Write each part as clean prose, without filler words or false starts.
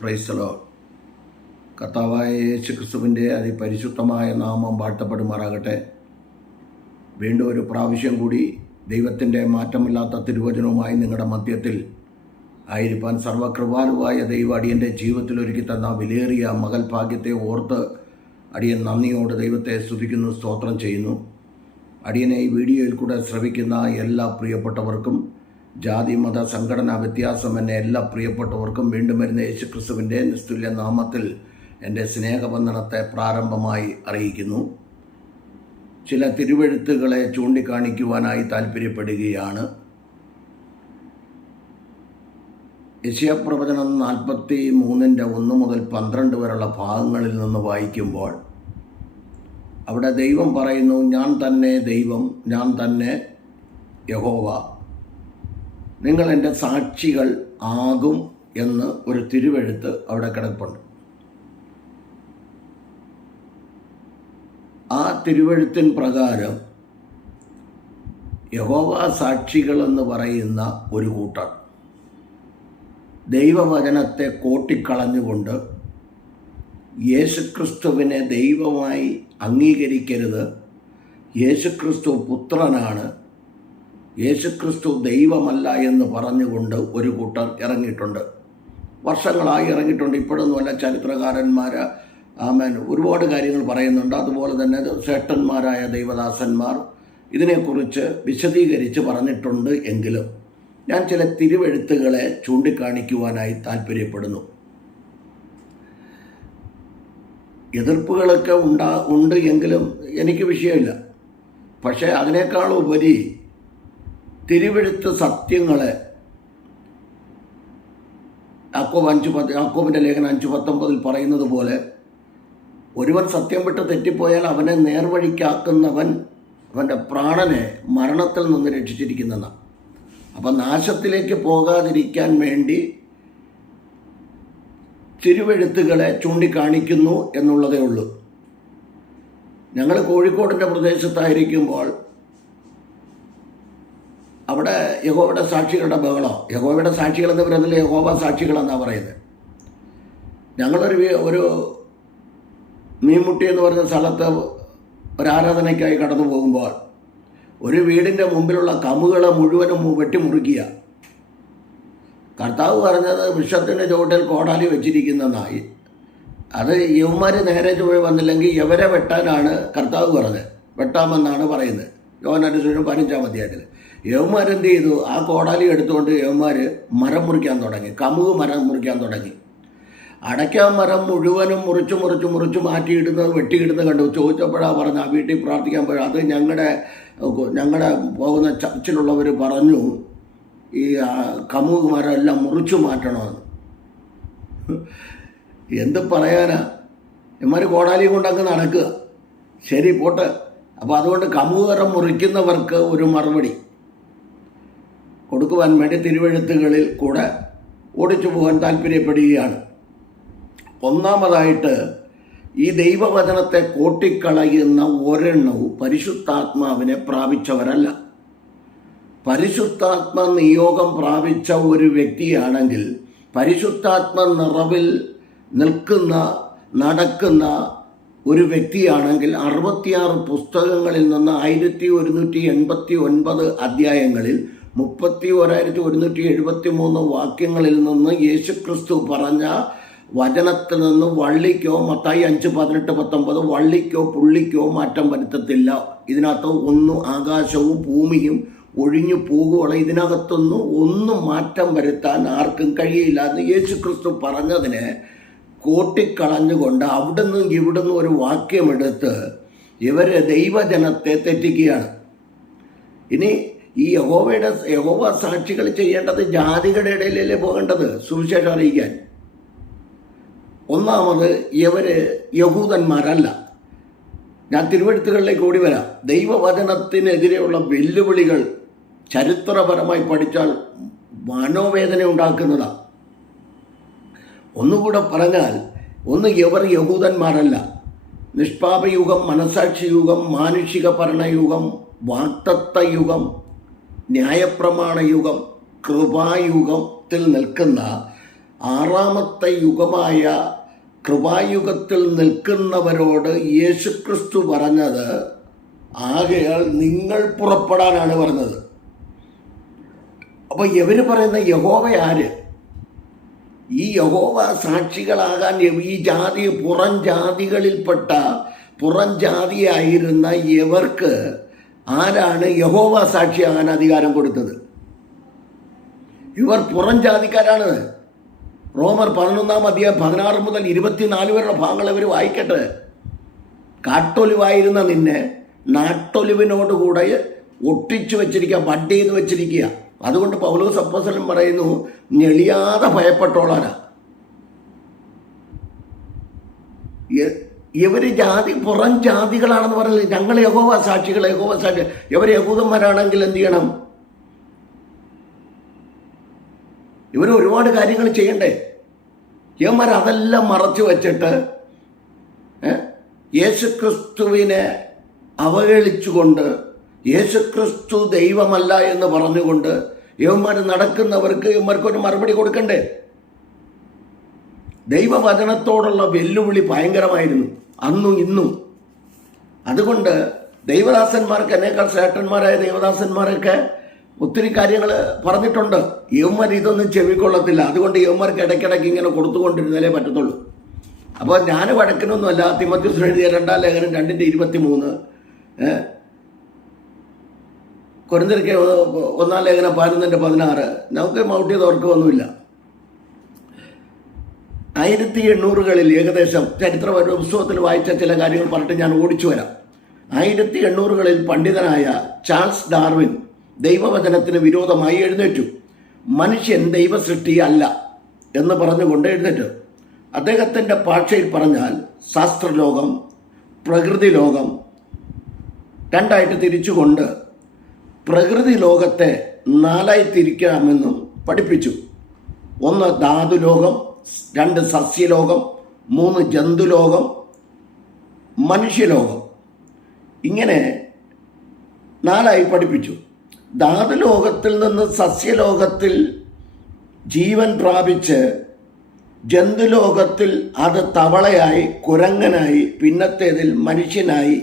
Praise the Lord. കർത്താവായ യേശു ക്രിസ്തുവിൻ്റെ അതിപരിശുദ്ധമായ നാമം വാഴ്ത്തപ്പെടുമാറാകട്ടെ. വീണ്ടും ഒരു പ്രാവശ്യം കൂടി ദൈവത്തിൻ്റെ മാറ്റമില്ലാത്ത തിരുവചനവുമായി നിങ്ങളുടെ മധ്യത്തിൽ ആയിരിക്കാൻ സർവകൃപാലുവായ ദൈവം അടിയൻ്റെ ജീവിതത്തിൽ ഒരുക്കി തന്ന വിലയേറിയ മകൾ ഭാഗ്യത്തെ ഓർത്ത് അടിയൻ നന്ദിയോട് ദൈവത്തെ സ്തുതിക്കുന്നു, സ്തോത്രം ചെയ്യുന്നു. അടിയനെ ഈ വീഡിയോയിൽ കൂടെ ശ്രവിക്കുന്ന എല്ലാ പ്രിയപ്പെട്ടവർക്കും, ജാതി മത സംഘടനാ വ്യത്യാസമെന്നെ എല്ലാ പ്രിയപ്പെട്ടവർക്കും വീണ്ടും വരുന്ന യേശു ക്രിസ്തുവിൻ്റെ നിസ്തുല്യ നാമത്തിൽ എൻ്റെ സ്നേഹവന്ദനത്തെ പ്രാരംഭമായി അറിയിക്കുന്നു. ചില തിരുവെഴുത്തുകളെ ചൂണ്ടിക്കാണിക്കുവാനായി താല്പര്യപ്പെടുകയാണ്. യെശയ്യാപ്രവചനം 43:1 മുതൽ 12 വരെയുള്ള ഭാഗങ്ങളിൽ നിന്ന് വായിക്കുമ്പോൾ അവിടെ ദൈവം പറയുന്നു, ഞാൻ തന്നെ ദൈവം, ഞാൻ തന്നെ യഹോവ, നിങ്ങൾ എൻ്റെ സാക്ഷികൾ ആകും എന്ന് ഒരു തിരുവെഴുത്ത് അവിടെ കിടപ്പുണ്ട്. ആ തിരുവെഴുത്തിൻ പ്രകാരം യഹോവ സാക്ഷികൾ എന്ന് പറയുന്ന ഒരു കൂട്ടർ ദൈവവചനത്തെ കോട്ടിക്കളഞ്ഞുകൊണ്ട് യേശുക്രിസ്തുവിനെ ദൈവമായി അംഗീകരിക്കരുത്, യേശുക്രിസ്തു പുത്രനാണ്, യേശുക്രിസ്തു ദൈവമല്ല എന്ന് പറഞ്ഞുകൊണ്ട് ഒരു കൂട്ടർ ഇറങ്ങിയിട്ടുണ്ട്. വർഷങ്ങളായി ഇറങ്ങിയിട്ടുണ്ട്. ഇപ്പോഴൊന്നുമല്ല, ചരിത്രകാരന്മാർ ഒരുപാട് കാര്യങ്ങൾ പറയുന്നുണ്ട്. അതുപോലെ തന്നെ ശ്രേഷ്ഠന്മാരായ ദൈവദാസന്മാർ ഇതിനെക്കുറിച്ച് വിശദീകരിച്ച് പറഞ്ഞിട്ടുണ്ട്. എങ്കിലും ഞാൻ ചില തിരുവെഴുത്തുകളെ ചൂണ്ടിക്കാണിക്കുവാനായി താല്പര്യപ്പെടുന്നു. എതിർപ്പുകളൊക്കെ ഉണ്ട് എങ്കിലും എനിക്ക് വിഷയമില്ല. പക്ഷേ അതിനേക്കാൾ ഉപരി തിരുവെഴുത്ത് സത്യങ്ങളെ യാക്കോബിൻ്റെ ലേഖനം 5:19 പറയുന്നത് പോലെ, ഒരുവൻ സത്യം വിട്ട് തെറ്റിപ്പോയാൽ അവനെ നേർവഴിക്കാക്കുന്നവൻ അവൻ്റെ പ്രാണനെ മരണത്തിൽ നിന്ന് രക്ഷിച്ചിരിക്കുന്നതാണ്. അപ്പം നാശത്തിലേക്ക് പോകാതിരിക്കാൻ വേണ്ടി തിരുവെഴുത്തുകളെ ചൂണ്ടിക്കാണിക്കുന്നു എന്നുള്ളതേ ഉള്ളൂ. ഞങ്ങൾ കോഴിക്കോടിൻ്റെ പ്രദേശത്തായിരിക്കുമ്പോൾ അവിടെ യഹോവയുടെ സാക്ഷികളുടെ ബഹളം, യഹോവയുടെ സാക്ഷികൾ എന്ന് പറയുന്നില്ല, യഹോവ സാക്ഷികളെന്നാണ് പറയുന്നത്. ഞങ്ങളൊരു മീൻമുട്ടി എന്ന് പറഞ്ഞ സ്ഥലത്ത് ഒരു ആരാധനയ്ക്കായി കടന്നു പോകുമ്പോൾ ഒരു വീടിൻ്റെ മുമ്പിലുള്ള കമുകളെ മുഴുവനും വെട്ടിമുറുക്കിയ. കർത്താവ് പറഞ്ഞത് വിഷത്തിൻ്റെ ചുവട്ടിൽ കോടാലി വെച്ചിരിക്കുന്നതായി. അത് യവന്മാർ നേരെ ചുവ വന്നില്ലെങ്കിൽ ഇവരെ വെട്ടാനാണ് കർത്താവ് പറഞ്ഞത്, വെട്ടാമെന്നാണ് പറയുന്നത്. യോഹന്നാന്റെ സുവിശേഷം 15-ാം അധ്യായത്തിൽ യവന്മാരെന്ത് ചെയ്തു? ആ കോടാലി എടുത്തുകൊണ്ട് യവന്മാർ മരം മുറിക്കാൻ തുടങ്ങി, കമുക് മരം മുറിക്കാൻ തുടങ്ങി. അടയ്ക്കാൻ മരം മുഴുവനും മുറിച്ച് മാറ്റിയിടുന്നത്, വെട്ടിയിടുന്നത് കണ്ടു. ചോദിച്ചപ്പോഴാണ് പറഞ്ഞ, ആ വീട്ടിൽ പ്രാർത്ഥിക്കാൻ പോയി, അത് ഞങ്ങളുടെ പോകുന്ന ചർച്ചിലുള്ളവർ പറഞ്ഞു, ഈ കമുക് മരം എല്ലാം മുറിച്ചു മാറ്റണമെന്ന്. എന്ത് പറയാനാ, ഇവന്മാർ കോടാലിയും കൊണ്ട് അങ്ങ് നടക്കുക. ശരി, പോട്ടെ. അപ്പോൾ അതുകൊണ്ട് കമുകരം മുറിക്കുന്നവർക്ക് ഒരു മറുപടി കൊടുക്കുവാൻ വേണ്ടി തിരുവെഴുത്തുകളിൽ കൂടെ ഓടിച്ചു പോകാൻ താല്പര്യപ്പെടുകയാണ്. ഒന്നാമതായിട്ട്, ഈ ദൈവവചനത്തെ കോട്ടിക്കളയുന്ന ഒരെണ്ണവും പരിശുദ്ധാത്മാവിനെ പ്രാപിച്ചവരല്ല. പരിശുദ്ധാത്മ നിയോഗം പ്രാപിച്ച ഒരു വ്യക്തിയാണെങ്കിൽ, പരിശുദ്ധാത്മ നിറവിൽ നടക്കുന്ന ഒരു വ്യക്തിയാണെങ്കിൽ 66 പുസ്തകങ്ങളിൽ നിന്ന് 1189 അധ്യായങ്ങളിൽ 31,173 വാക്യങ്ങളിൽ നിന്ന് യേശുക്രിസ്തു പറഞ്ഞ വചനത്തിൽ നിന്ന് വള്ളിക്കോ, മത്തായി 5:18-19 വള്ളിക്കോ പുള്ളിക്കോ മാറ്റം വരുത്തത്തില്ല. ഇതിനകത്ത് ഒന്നും ആകാശവും ഭൂമിയും ഒഴിഞ്ഞു പോകുകയുള്ള ഇതിനകത്തൊന്നും ഒന്നും മാറ്റം വരുത്താൻ ആർക്കും കഴിയില്ല എന്ന് യേശുക്രിസ്തു പറഞ്ഞതിനെ കോട്ടിക്കളഞ്ഞുകൊണ്ട് അവിടുന്ന് ഇവിടുന്ന് ഒരു വാക്യമെടുത്ത് ദൈവജനത്തെ തെറ്റിക്കുകയാണ്. ഇനി ഈ യഹോവ സാക്ഷികൾ ചെയ്യേണ്ടത് ജാതികളുടെ ഇടയിലല്ലേ പോകേണ്ടത് സുവിശേഷം അറിയിക്കാൻ. ഒന്നാമത് യഹൂദന്മാരല്ല. ഞാൻ തിരുവെഴുത്തുകളിലേക്ക് ഓടി വരാം. ദൈവവചനത്തിനെതിരെയുള്ള വെല്ലുവിളികൾ ചരിത്രപരമായി പഠിച്ചാൽ മനോവേദന ഉണ്ടാക്കുന്നതാണ്. ഒന്നുകൂടെ പറഞ്ഞാൽ, യഹൂദന്മാരല്ല. നിഷ്പാപയുഗം, മനസാക്ഷി യുഗം, മാനുഷിക ഭരണയുഗം, വാക്തത്വ യുഗം, ന്യായപ്രമാണ യുഗം, കൃപായുഗത്തിൽ നിൽക്കുന്ന ആറാമത്തെ യുഗമായ കൃപായുഗത്തിൽ നിൽക്കുന്നവരോട് യേശുക്രിസ്തു പറഞ്ഞത്, ആകയാൽ നിങ്ങൾ പുറപ്പെടാനാണ് പറഞ്ഞത്. അപ്പോൾ ഇവർ പറയുന്ന യഹോവ ആര്? ഈ യഹോവ സാക്ഷികളാകാൻ ഈ ജാതി പുറം ജാതികളിൽപ്പെട്ട പുറം ജാതിയായിരുന്ന ഇവർക്ക് ആരാണ് യഹോവ സാക്ഷിയാകാൻ അധികാരം കൊടുത്തത്? ഇവർ പുറം ജാതിക്കാരാണ്. റോമർ 11-16 മുതൽ 24 വരെയുള്ള ഭാഗങ്ങൾ ഇവർ വായിക്കട്ടെ. കാട്ടൊലിവായിരുന്ന നിന്നെ നാട്ടൊലിവിനോടുകൂടെ ഒട്ടിച്ചു വെച്ചിരിക്കുക, ബഡ് ചെയ്ത് വെച്ചിരിക്കുക. അതുകൊണ്ട് പൗലോസ് അപ്പോസ്തലൻ പറയുന്നു, ഞെളിയാതെ ഭയപ്പെട്ടോളാനാ. ഇവര് പുറം ജാതികളാണെന്ന് പറഞ്ഞത്. ഞങ്ങൾ യഹോവ സാക്ഷികൾ, യഹോവ സാക്ഷി. ഇവർ യഹൂദന്മാരാണെങ്കിൽ എന്ത് ചെയ്യണം? ഇവർ ഒരുപാട് കാര്യങ്ങൾ ചെയ്യണ്ടേ? യവന്മാർ അതെല്ലാം മറച്ചു വച്ചിട്ട് യേശുക്രിസ്തുവിനെ അവഹേളിച്ചുകൊണ്ട്, യേശുക്രിസ്തു ദൈവമല്ല എന്ന് പറഞ്ഞുകൊണ്ട് യവന്മാർ നടക്കുന്നവർക്ക് ഇവന്മാർക്കൊരു മറുപടി കൊടുക്കണ്ടേ? ദൈവവചനത്തോടുള്ള വെല്ലുവിളി ഭയങ്കരമായിരുന്നു അന്നും ഇന്നും. അതുകൊണ്ട് ദൈവദാസന്മാർക്ക്, എന്നേക്കാൾ ശ്രേഷ്ഠന്മാരായ ദൈവദാസന്മാരൊക്കെ ഒത്തിരി കാര്യങ്ങൾ പറഞ്ഞിട്ടുണ്ട്. യവന്മാർ ഇതൊന്നും ചെവിക്കൊള്ളത്തില്ല. അതുകൊണ്ട് യവന്മാർക്ക് ഇടയ്ക്കിടയ്ക്ക് ഇങ്ങനെ കൊടുത്തുകൊണ്ടിരുന്നാലേ പറ്റത്തുള്ളൂ. അപ്പോൾ ഞാൻ വഴക്കിനൊന്നുമല്ല. തിമോഥെയോസിന് എഴുതിയ 2-ാം ലേഖനം 2:23, കൊരിന്ത്യർക്ക് 1-ാം ലേഖനം 11:16. നമുക്ക് മൗട്ട് ചെയ്ത് ഓർക്കൊന്നുമില്ല. 1800-കളിൽ ഏകദേശം ചരിത്ര പുസ്തകത്തിൽ വായിച്ച ചില കാര്യങ്ങൾ പറഞ്ഞിട്ട് ഞാൻ ഓടിച്ചു വരാം. 1800-കളിൽ പണ്ഡിതനായ ചാൾസ് ഡാർവിൻ ദൈവവചനത്തിന് വിരോധമായി എഴുന്നേറ്റു. മനുഷ്യൻ ദൈവസൃഷ്ടി അല്ല എന്ന് പറഞ്ഞുകൊണ്ട് എഴുന്നേറ്റു. അദ്ദേഹത്തിൻ്റെ ഭാഷയിൽ പറഞ്ഞാൽ ശാസ്ത്രലോകം, പ്രകൃതി ലോകം രണ്ടായിട്ട് തിരിച്ചുകൊണ്ട് പ്രകൃതി ലോകത്തെ 4ആയി തിരിക്കാമെന്നും പഠിപ്പിച്ചു. 1 ധാതുലോകം, 2 സസ്യലോകം, 3 ജന്തുലോകം, മനുഷ്യലോകം. ഇങ്ങനെ 4ആയി പഠിപ്പിച്ചു. ധാതുലോകത്തിൽ നിന്ന് സസ്യലോകത്തിൽ ജീവൻ പ്രാപിച്ച് ജന്തുലോകത്തിൽ അത് തവളയായി, കുരങ്ങനായി, പിന്നത്തേതിൽ മനുഷ്യനായി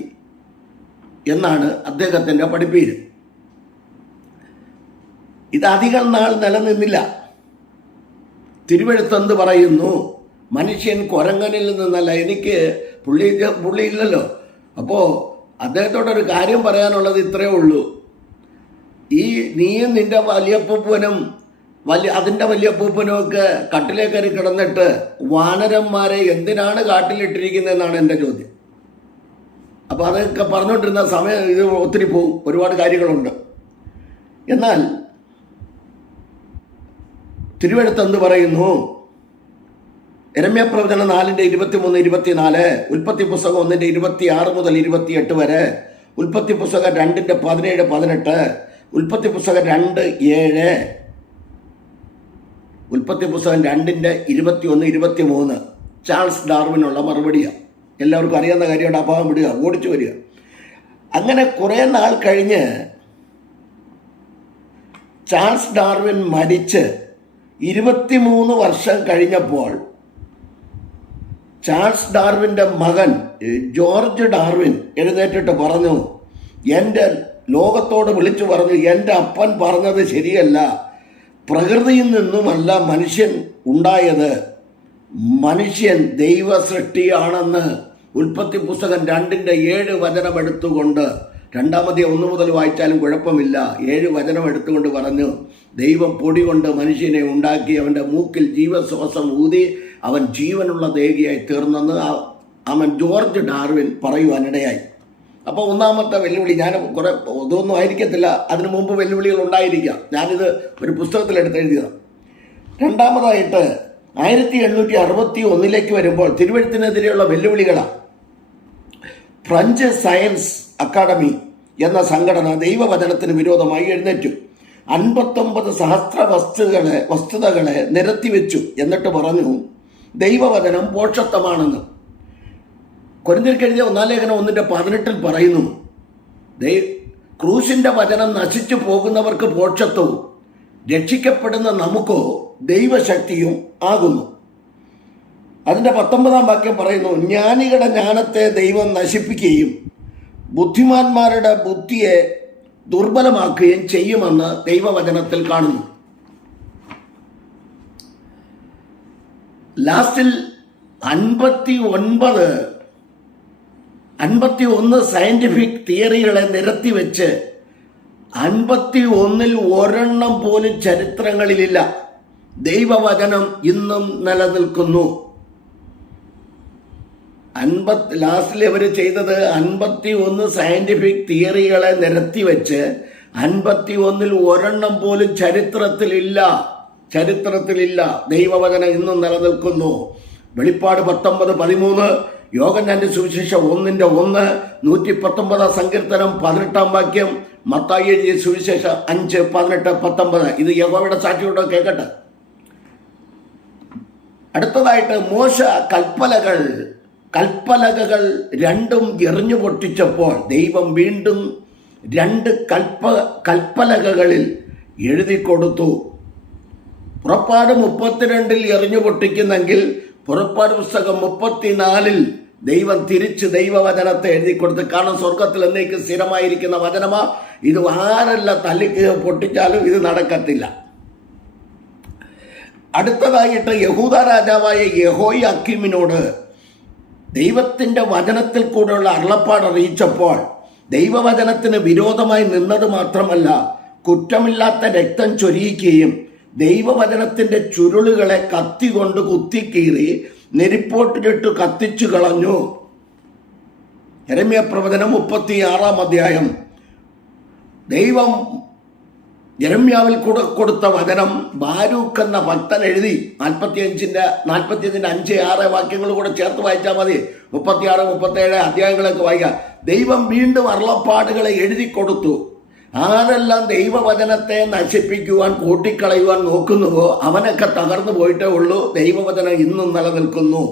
എന്നാണ് അദ്ദേഹത്തിൻ്റെ പഠിപ്പീര്. ഇത് അധികം നാൾ നിലനിന്നില്ല. തിരുവെഴുത്തെന്ത് പറയുന്നു? മനുഷ്യൻ കുരങ്ങനിൽ നിന്നല്ല. എനിക്ക് പുള്ളി ഇല്ലല്ലോ. അപ്പോൾ അദ്ദേഹത്തോടൊരു കാര്യം പറയാനുള്ളത് ഇത്രയേ ഉള്ളൂ. ഈ നീയും നിന്റെ വലിയപ്പൂപ്പനും അതിൻ്റെ വലിയപ്പൂപ്പനും ഒക്കെ കട്ടിലേ കയറി കിടന്നിട്ട് വാനരന്മാരെ എന്തിനാണ് കാട്ടിലിട്ടിരിക്കുന്നതെന്നാണ് എൻ്റെ ചോദ്യം. അപ്പോൾ അതൊക്കെ പറഞ്ഞുകൊണ്ടിരുന്ന സമയം ഇത് ഒത്തിരി പോവും, ഒരുപാട് കാര്യങ്ങളുണ്ട്. എന്നാൽ തിരുവെഴുത്തെന്ത് പറയുന്നു? യെരമ്യാ പ്രവചനം 4:23-24, ഉൽപ്പത്തി പുസ്തകം 1:26 മുതൽ 28 വരെ, ഉൽപ്പത്തി പുസ്തകം 2:17-18, ഉൽപ്പത്തി പുസ്തകം 2:7, ഉൽപ്പത്തി പുസ്തകം 2:21-23. ചാൾസ് ഡാർവിനുള്ള മറുപടിയാണ്. എല്ലാവർക്കും അറിയാവുന്ന കാര്യമാണ്. അഭാവം വിടുക, ഓടിച്ചു വരിക. അങ്ങനെ കുറേ നാൾ കഴിഞ്ഞ് ചാൾസ് ഡാർവിൻ മരിച്ച് 23 വർഷം കഴിഞ്ഞപ്പോൾ ചാൾസ് ഡാർവിൻ്റെ മകൻ ജോർജ് ഡാർവിൻ എഴുന്നേറ്റിട്ട് പറഞ്ഞു, എൻ്റെ ലോകത്തോട് വിളിച്ചു പറഞ്ഞു, എൻ്റെ അപ്പൻ പറഞ്ഞത് ശരിയല്ല. പ്രകൃതിയിൽ നിന്നുമല്ല മനുഷ്യൻ ഉണ്ടായത്, മനുഷ്യൻ ദൈവ സൃഷ്ടിയാണെന്ന് ഉൽപ്പത്തി പുസ്തകം 2:7 വചനം എടുത്തുകൊണ്ട്, 2-ാമത്തെ 1 മുതൽ വായിച്ചാലും കുഴപ്പമില്ല, 7 വചനം എടുത്തുകൊണ്ട് പറഞ്ഞു, ദൈവം പൊടി കൊണ്ട് മനുഷ്യനെ ഉണ്ടാക്കി അവൻ്റെ മൂക്കിൽ ജീവശ്വാസം ഊതി അവൻ ജീവനുള്ള ദേഹിയായി തീർന്നെന്ന് അവൻ ജോർജ് ഡാർവിൻ പറയുവാനിടയായി. അപ്പോൾ 1-ാമത്തെ വെല്ലുവിളി, ഞാൻ കുറേ ഇതൊന്നും ആയിരിക്കത്തില്ല, അതിനു മുമ്പ് വെല്ലുവിളികൾ ഉണ്ടായിരിക്കാം, ഞാനിത് ഒരു പുസ്തകത്തിലെടുത്ത് എഴുതിയതാണ്. 2-ാമതായിട്ട് 1861 വരുമ്പോൾ തിരുവെഴുത്തിനെതിരെയുള്ള വെല്ലുവിളികളാണ്. ഫ്രഞ്ച് സയൻസ് അക്കാഡമി എന്ന സംഘടന ദൈവവചനത്തിന് വിരോധമായി എഴുന്നേറ്റു. 59 സഹസ്ര വസ്തുതകളെ നിരത്തിവെച്ചു. എന്നിട്ട് പറഞ്ഞു ദൈവവചനം പോഷത്വമാണെന്ന്. കൊരിന്ത്യർക്ക് എഴുതിയ 1-ാം ലേഖനം 1:18 പറയുന്നു, ക്രൂശിൻ്റെ വചനം നശിച്ചു പോകുന്നവർക്ക് പോഷത്വവും രക്ഷിക്കപ്പെടുന്ന നമുക്കോ ദൈവശക്തിയും ആകുന്നു. അതിൻ്റെ 19-ാം വാക്യം പറയുന്നു, ജ്ഞാനികളുടെ ജ്ഞാനത്തെ ദൈവം നശിപ്പിക്കുകയും ബുദ്ധിമാന്മാരുടെ ബുദ്ധിയെ ദുർബലമാക്കുകയും ചെയ്യുമെന്ന് ദൈവവചനത്തിൽ കാണുന്നു. ലാസ്റ്റിൽ 51 സയന്റിഫിക് തിയറികളെ നിരത്തി വെച്ച് 51-ൽ ഒരെണ്ണം പോലും ചരിത്രങ്ങളിലില്ല. ദൈവവചനം ഇന്നും നിലനിൽക്കുന്നു. ലാസ്റ്റിൽ ഇവർ ചെയ്തത് 51 സയന്റിഫിക് തിയറികളെ നിരത്തി വെച്ച് 51-ൽ ഒരെണ്ണം പോലും ചരിത്രത്തിലില്ല. ദൈവവചനം ഇന്നും നിലനിൽക്കുന്നു. വെളിപ്പാട് 19:13, യോഹന്നാന്റെ സുവിശേഷം 1:1, 119 സങ്കീർത്തനം 18-ാം വാക്യം, മത്തായി എഴുതിയ സുവിശേഷം 5, 18, 19. ഇത് യഹോവയുടെ സാക്ഷിയോട് കേൾക്കട്ടെ. അടുത്തതായിട്ട് മോശ കൽപ്പലകകൾ രണ്ടും എറിഞ്ഞു പൊട്ടിച്ചപ്പോൾ ദൈവം വീണ്ടും 2 കൽപ്പലകകളിൽ എഴുതി കൊടുത്തു. പുറപ്പാട് 32-ൽ എറിഞ്ഞു പൊട്ടിക്കുന്നെങ്കിൽ പുറപ്പാട് പുസ്തകം 34-ൽ ദൈവം തിരിച്ച് ദൈവവചനത്തെ എഴുതി കൊടുത്ത്. കാരണം സ്വർഗത്തിൽ എന്നേക്ക് സ്ഥിരമായിരിക്കുന്ന വചനമാ ഇത്. ആരെല്ലാം തല്ലിക്ക് പൊട്ടിച്ചാലും ഇത് നടക്കത്തില്ല. അടുത്തതായിട്ട് യഹൂദ രാജാവായ യെഹോയാക്കീമിനോട് ദൈവത്തിൻ്റെ വചനത്തിൽ കൂടെയുള്ള അരുളപ്പാട് അറിയിച്ചപ്പോൾ ദൈവവചനത്തിന് വിരോധമായി നിന്നത് മാത്രമല്ല, കുറ്റമില്ലാത്ത രക്തം ചൊരിയിക്കുകയും ദൈവവചനത്തിൻ്റെ ചുരുളുകളെ കത്തി കൊണ്ട് കുത്തിക്കീറി നെരിപ്പോട്ടിലിട്ട് കത്തിച്ചു കളഞ്ഞു. യെരമ്യാ പ്രവചനം 36-ാം അധ്യായം. ദൈവം യെരമ്യാവിൽ കൂടെ കൊടുത്ത വചനം ബാരൂക്ക് എന്ന ഭക്തൻ എഴുതി. 45-ന്റെ 5, 6 വാക്യങ്ങൾ കൂടെ ചേർത്ത് വായിച്ചാൽ മതി. 36, 37 അധ്യായങ്ങളൊക്കെ വായിക്കാം. ദൈവം വീണ്ടും അരുളപ്പാടുകളെ എഴുതി കൊടുത്തു. ആരെല്ലാം ദൈവവചനത്തെ നശിപ്പിക്കുവാൻ, കൂട്ടിക്കളയുവാൻ നോക്കുന്നുവോ അവനൊക്കെ തകർന്നു പോയിട്ടേ ഉള്ളൂ. ദൈവവചനം ഇന്നും നിലനിൽക്കുന്നു.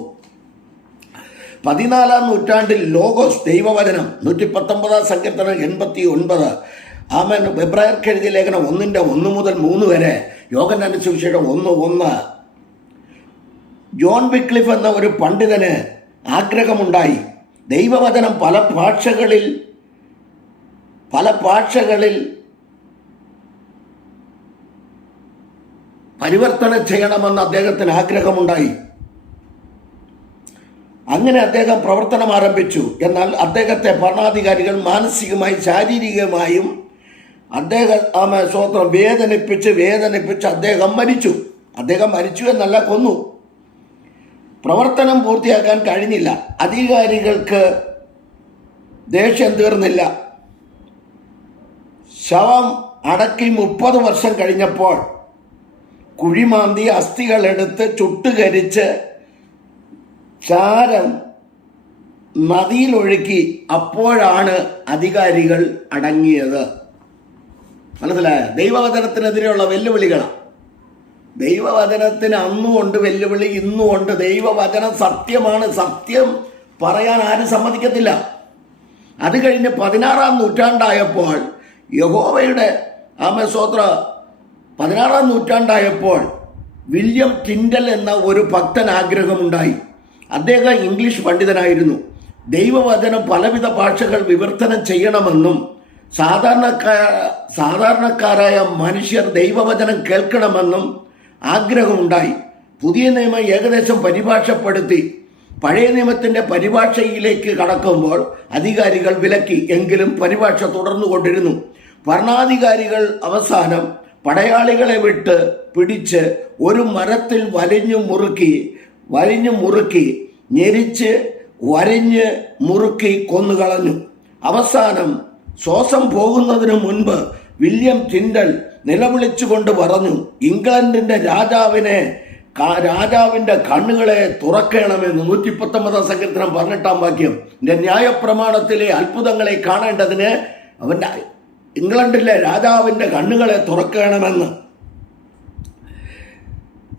14-ാം നൂറ്റാണ്ടിൽ ലോഗോസ് ദൈവവചനം 119 സങ്കീർത്തനം 89. ആമേൻ. എബ്രായർക്ക് എഴുതിയ ലേഖനം 1:1 മുതൽ 3 വരെ. യോഹന്നാന്റെ സുവിശേഷം 1:1. ജോൺ വിക്ലിഫ് എന്ന ഒരു പണ്ഡിതന് ആഗ്രഹമുണ്ടായി ദൈവവചനം പല ഭാഷകളിൽ പരിവർത്തനം ചെയ്യണമെന്ന് അദ്ദേഹത്തിന് ആഗ്രഹമുണ്ടായി. അങ്ങനെ അദ്ദേഹം പ്രവർത്തനം ആരംഭിച്ചു. എന്നാൽ അദ്ദേഹത്തെ ഭരണാധികാരികൾ മാനസികമായും ശാരീരികമായും വേദനിപ്പിച്ച് അദ്ദേഹം മരിച്ചു എന്നല്ല, കൊന്നു. പ്രവർത്തനം പൂർത്തിയാക്കാൻ കഴിഞ്ഞില്ല. അധികാരികൾക്ക് ദേഷ്യം തീർന്നില്ല. ശവം അടക്കി 30 വർഷം കഴിഞ്ഞപ്പോൾ കുഴിമാന്തി അസ്ഥികളെടുത്ത് ചുട്ടുകരിച്ച് ചാരം നദിയിലൊഴുക്കി. അപ്പോഴാണ് അധികാരികൾ അടങ്ങിയത്. മനസ്സിലായ? ദൈവവചനത്തിനെതിരെയുള്ള വെല്ലുവിളികളാണ്. ദൈവവചനത്തിന് അന്നുമുണ്ട് വെല്ലുവിളി, ഇന്നുമുണ്ട്. ദൈവവചനം സത്യമാണ്. സത്യം പറയാൻ ആരും സമ്മതിക്കത്തില്ല. അത് കഴിഞ്ഞ് 16-ാം നൂറ്റാണ്ടായപ്പോൾ യഹോവയുടെ ആമേസ്തോത്ര 16-ാം നൂറ്റാണ്ടായപ്പോൾ വില്യം ടിൻഡൽ എന്ന ഒരു ഭക്തൻ ആഗ്രഹമുണ്ടായി. അദ്ദേഹം ഇംഗ്ലീഷ് പണ്ഡിതനായിരുന്നു. ദൈവവചനം പലവിധ ഭാഷകൾ വിവർത്തനം ചെയ്യണമെന്നും സാധാരണക്കാരായ മനുഷ്യർ ദൈവവചനം കേൾക്കണമെന്നും ആഗ്രഹമുണ്ടായി. പുതിയ നിയമം ഏകദേശം പരിഭാഷപ്പെടുത്തി. പഴയ നിയമത്തിൻ്റെ പരിഭാഷയിലേക്ക് കടക്കുമ്പോൾ അധികാരികൾ വിലക്കി. എങ്കിലും പരിഭാഷ തുടർന്നുകൊണ്ടിരുന്നു. ഭരണാധികാരികൾ അവസാനം പടയാളികളെ വിട്ട് പിടിച്ച് ഒരു മരത്തിൽ വലിഞ്ഞു മുറുക്കി ഞെരിച്ച് വരിഞ്ഞ് മുറുക്കി കൊന്നുകളഞ്ഞു. അവസാനം ശ്വാസം പോകുന്നതിന് മുൻപ് വില്യം ടിൻഡൽ നിലവിളിച്ചുകൊണ്ട് പറഞ്ഞു, ഇംഗ്ലണ്ടിന്റെ രാജാവിന്റെ കണ്ണുകളെ തുറക്കണമെന്ന്. 119 സങ്കീർത്തനം 18-ാം വാക്യം. എൻ്റെ ന്യായപ്രമാണത്തിലെ അത്ഭുതങ്ങളെ കാണേണ്ടതിന് അവൻ്റെ ഇംഗ്ലണ്ടിലെ രാജാവിൻ്റെ കണ്ണുകളെ തുറക്കണമെന്ന്.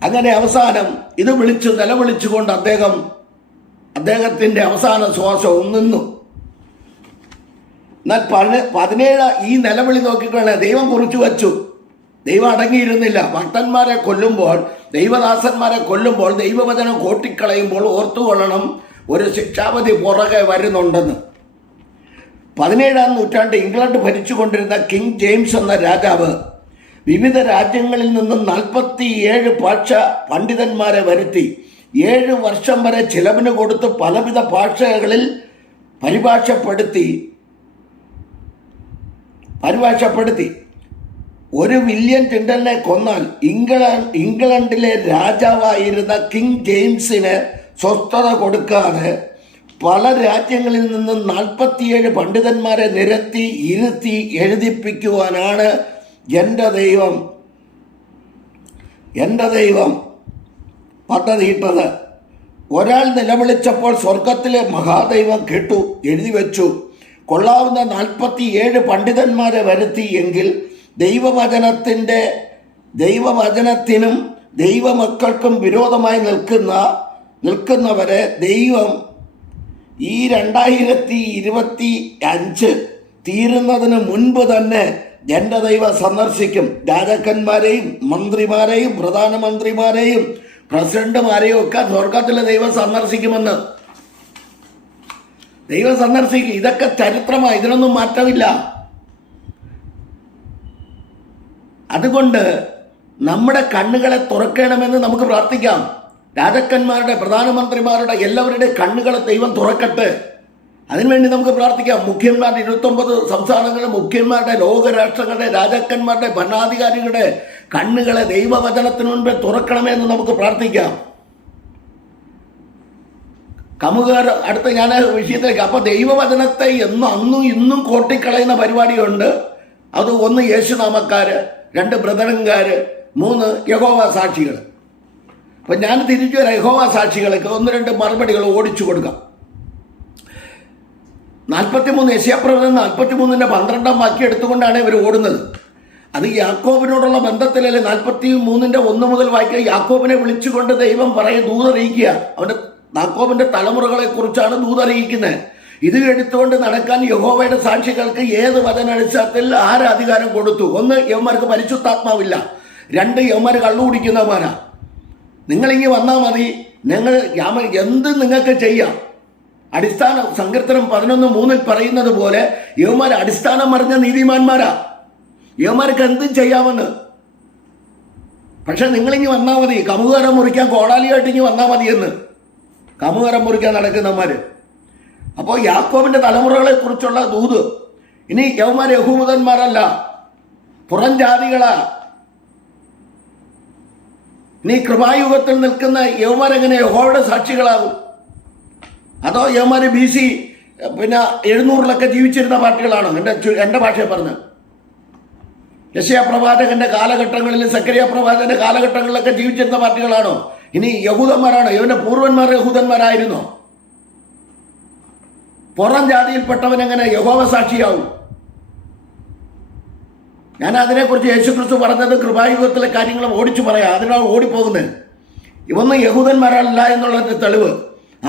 അങ്ങനെ അവസാനം ഇത് നിലവിളിച്ചുകൊണ്ട് അദ്ദേഹത്തിൻ്റെ അവസാന ശ്വാസവും നിന്നു. എന്നാൽ 17 ഈ നിലവിളി നോക്കിക്കൊള്ളേ ദൈവം കുറിച്ചു വച്ചു. ദൈവം അടങ്ങിയിരുന്നില്ല. ഭക്തന്മാരെ കൊല്ലുമ്പോൾ, ദൈവദാസന്മാരെ കൊല്ലുമ്പോൾ, ദൈവവചനം കോട്ടിക്കളയുമ്പോൾ ഓർത്തുകൊള്ളണം, ഒരു ശിക്ഷാവിധി പുറകെ വരുന്നുണ്ടെന്ന്. 17-ാം നൂറ്റാണ്ട് ഇംഗ്ലണ്ട് ഭരിച്ചുകൊണ്ടിരുന്ന കിങ് ജെയിംസ് എന്ന രാജാവ് വിവിധ രാജ്യങ്ങളിൽ നിന്നും 47 ഭാഷ പണ്ഡിതന്മാരെ വരുത്തി 7 വർഷം വരെ ചിലവിന് കൊടുത്ത് പലവിധ ഭാഷകളിൽ പരിഭാഷപ്പെടുത്തി. ഒരു വില്യം ടിൻഡലിനെ കൊന്നാൽ ഇംഗ്ലണ്ടിലെ രാജാവായിരുന്ന കിങ് ജെയിംസിന് സ്വസ്ഥത കൊടുക്കാതെ പല രാജ്യങ്ങളിൽ നിന്നും 47 പണ്ഡിതന്മാരെ ഇരുത്തി എഴുതിപ്പിക്കുവാനാണ് എൻ്റെ ദൈവം പദ്ധതിയിട്ടത്. ഒരാൾ നിലവിളിച്ചപ്പോൾ സ്വർഗത്തിലെ മഹാദൈവം കേട്ടു, എഴുതി വെച്ചു. കൊള്ളാവുന്ന 47 പണ്ഡിതന്മാരെ വരുത്തി എങ്കിൽ ദൈവവചനത്തിനും ദൈവമക്കൾക്കും വിരോധമായി നിൽക്കുന്നവരെ ദൈവം ഈ 2025 തീരുന്നതിന് മുൻപ് തന്നെ എൻ്റെ ദൈവം സന്ദർശിക്കും. രാജാക്കന്മാരെയും മന്ത്രിമാരെയും പ്രധാനമന്ത്രിമാരെയും പ്രസിഡന്റുമാരെയും ഒക്കെ സ്വർഗത്തിലെ ദൈവം സന്ദർശിക്കുമെന്ന്. ദൈവം സന്ദർശിക്കും. ഇതൊക്കെ ചരിത്രമാണ്, ഇതിനൊന്നും മാറ്റമില്ല. അതുകൊണ്ട് നമ്മുടെ കണ്ണുകളെ തുറക്കണമെന്ന് നമുക്ക് പ്രാർത്ഥിക്കാം. രാജാക്കന്മാരുടെ, പ്രധാനമന്ത്രിമാരുടെ, എല്ലാവരുടെ കണ്ണുകളെ ദൈവം തുറക്കട്ടെ. അതിനുവേണ്ടി നമുക്ക് പ്രാർത്ഥിക്കാം. മുഖ്യന്മാരുടെ 29 സംസ്ഥാനങ്ങളുടെ മുഖ്യന്മാരുടെ, ലോകരാഷ്ട്രങ്ങളുടെ, രാജാക്കന്മാരുടെ, ഭരണാധികാരികളുടെ കണ്ണുകളെ ദൈവവചനത്തിന് മുൻപേ തുറക്കണമെന്ന് നമുക്ക് പ്രാർത്ഥിക്കാം. കമുകാർ അടുത്ത് ഞാൻ വിഷയത്തിലേക്ക്. അപ്പൊ ദൈവവചനത്തെ അന്നും ഇന്നും കോട്ടിക്കളയുന്ന പരിപാടിയുണ്ട്. അത് 1 യേശുനാമക്കാര്, 2 ബ്രദറൻകാര്, 3 യഹോവ സാക്ഷികൾ. അപ്പൊ ഞാൻ തിരിച്ചു വരാം. യഹോവ സാക്ഷികൾക്ക് 1-2 മറുപടികൾ ഓടിച്ചു കൊടുക്കാം. 43 യെശയ്യാപ്രവചനം 43-ന്റെ 12-ാം വാക്യം എടുത്തുകൊണ്ടാണ് ഇവർ ഓടുന്നത്. അത് യാക്കോബിനോടുള്ള ബന്ധത്തിലല്ലേ. 43-ന്റെ 1 മുതൽ വായിക്കുക. യാക്കോബിനെ വിളിച്ചുകൊണ്ട് ദൈവം ദൂതറിയിക്കുക. യാക്കോബിന്റെ തലമുറകളെ കുറിച്ചാണ് ദൂതറിയിക്കുന്നത്. ഇത് എടുത്തുകൊണ്ട് നടക്കാൻ യഹോവയുടെ സാക്ഷികൾക്ക് ഏത് വചനാടിസ്ഥാനത്തിൽ ആര് അധികാരം കൊടുത്തു? 1, യവന്മാർക്ക് പരിശുദ്ധാത്മാവില്ല. 2, യവന്മാർ കള്ളുകുടിക്കുന്നവന്മാരാ. നിങ്ങളിങ്ങി വന്നാൽ മതി, എന്ത് നിങ്ങൾക്ക് ചെയ്യാം. അടിസ്ഥാന സങ്കീർത്തനം 11:3 പറയുന്നത് പോലെ യവന്മാർ അടിസ്ഥാനം മറിഞ്ഞ നീതിമാന്മാരാ. യവന്മാർക്ക് എന്തും ചെയ്യാമെന്ന്. പക്ഷെ നിങ്ങളിങ്ങി വന്നാൽ മതി, കമുകരം മുറിക്കാൻ കോടാലിയായിട്ട് ഇങ്ങി വന്നാൽ മതിയെന്ന്. കമുകരം മുറിക്കാൻ നടക്കുന്നവന്മാര്. അപ്പോൾ യാക്കോബിന്റെ തലമുറകളെ കുറിച്ചുള്ള ദൂത്. ഇനി യവന്മാർ യഹൂദന്മാരല്ല, പുറം ജാതികളാ. ഇനി കൃപായുഗത്തിൽ നിൽക്കുന്ന യവന്മാരെങ്ങനെ യഹോവയുടെ സാക്ഷികളാകും? അതോ യവന്മാർ BC 700-ലൊക്കെ ജീവിച്ചിരുന്ന പാർട്ടികളാണോ? എൻ്റെ ഭാഷയെ പറഞ്ഞ് യെശയ്യാ പ്രവാചകന്റെ കാലഘട്ടങ്ങളിലും സക്കറിയ പ്രവാചകന്റെ കാലഘട്ടങ്ങളിലൊക്കെ ജീവിച്ചിരുന്ന പാർട്ടികളാണോ? ഇനി യഹൂദന്മാരാണോ? ഇവന്റെ പൂർവന്മാർ യഹൂദന്മാരായിരുന്നോ? പുറം ജാതിയിൽപ്പെട്ടവൻ എങ്ങനെ യഹോവ സാക്ഷിയാവും? ഞാൻ അതിനെക്കുറിച്ച് യേശുക്രിസ്തു പറഞ്ഞത് കൃപായുഗത്തിലെ കാര്യങ്ങൾ ഓടിച്ചു പറയാം. അതിനാണ് ഓടിപ്പോകുന്നത്. ഇവൊന്നും യഹൂദന്മാരല്ല എന്നുള്ളതിന്റെ തെളിവ്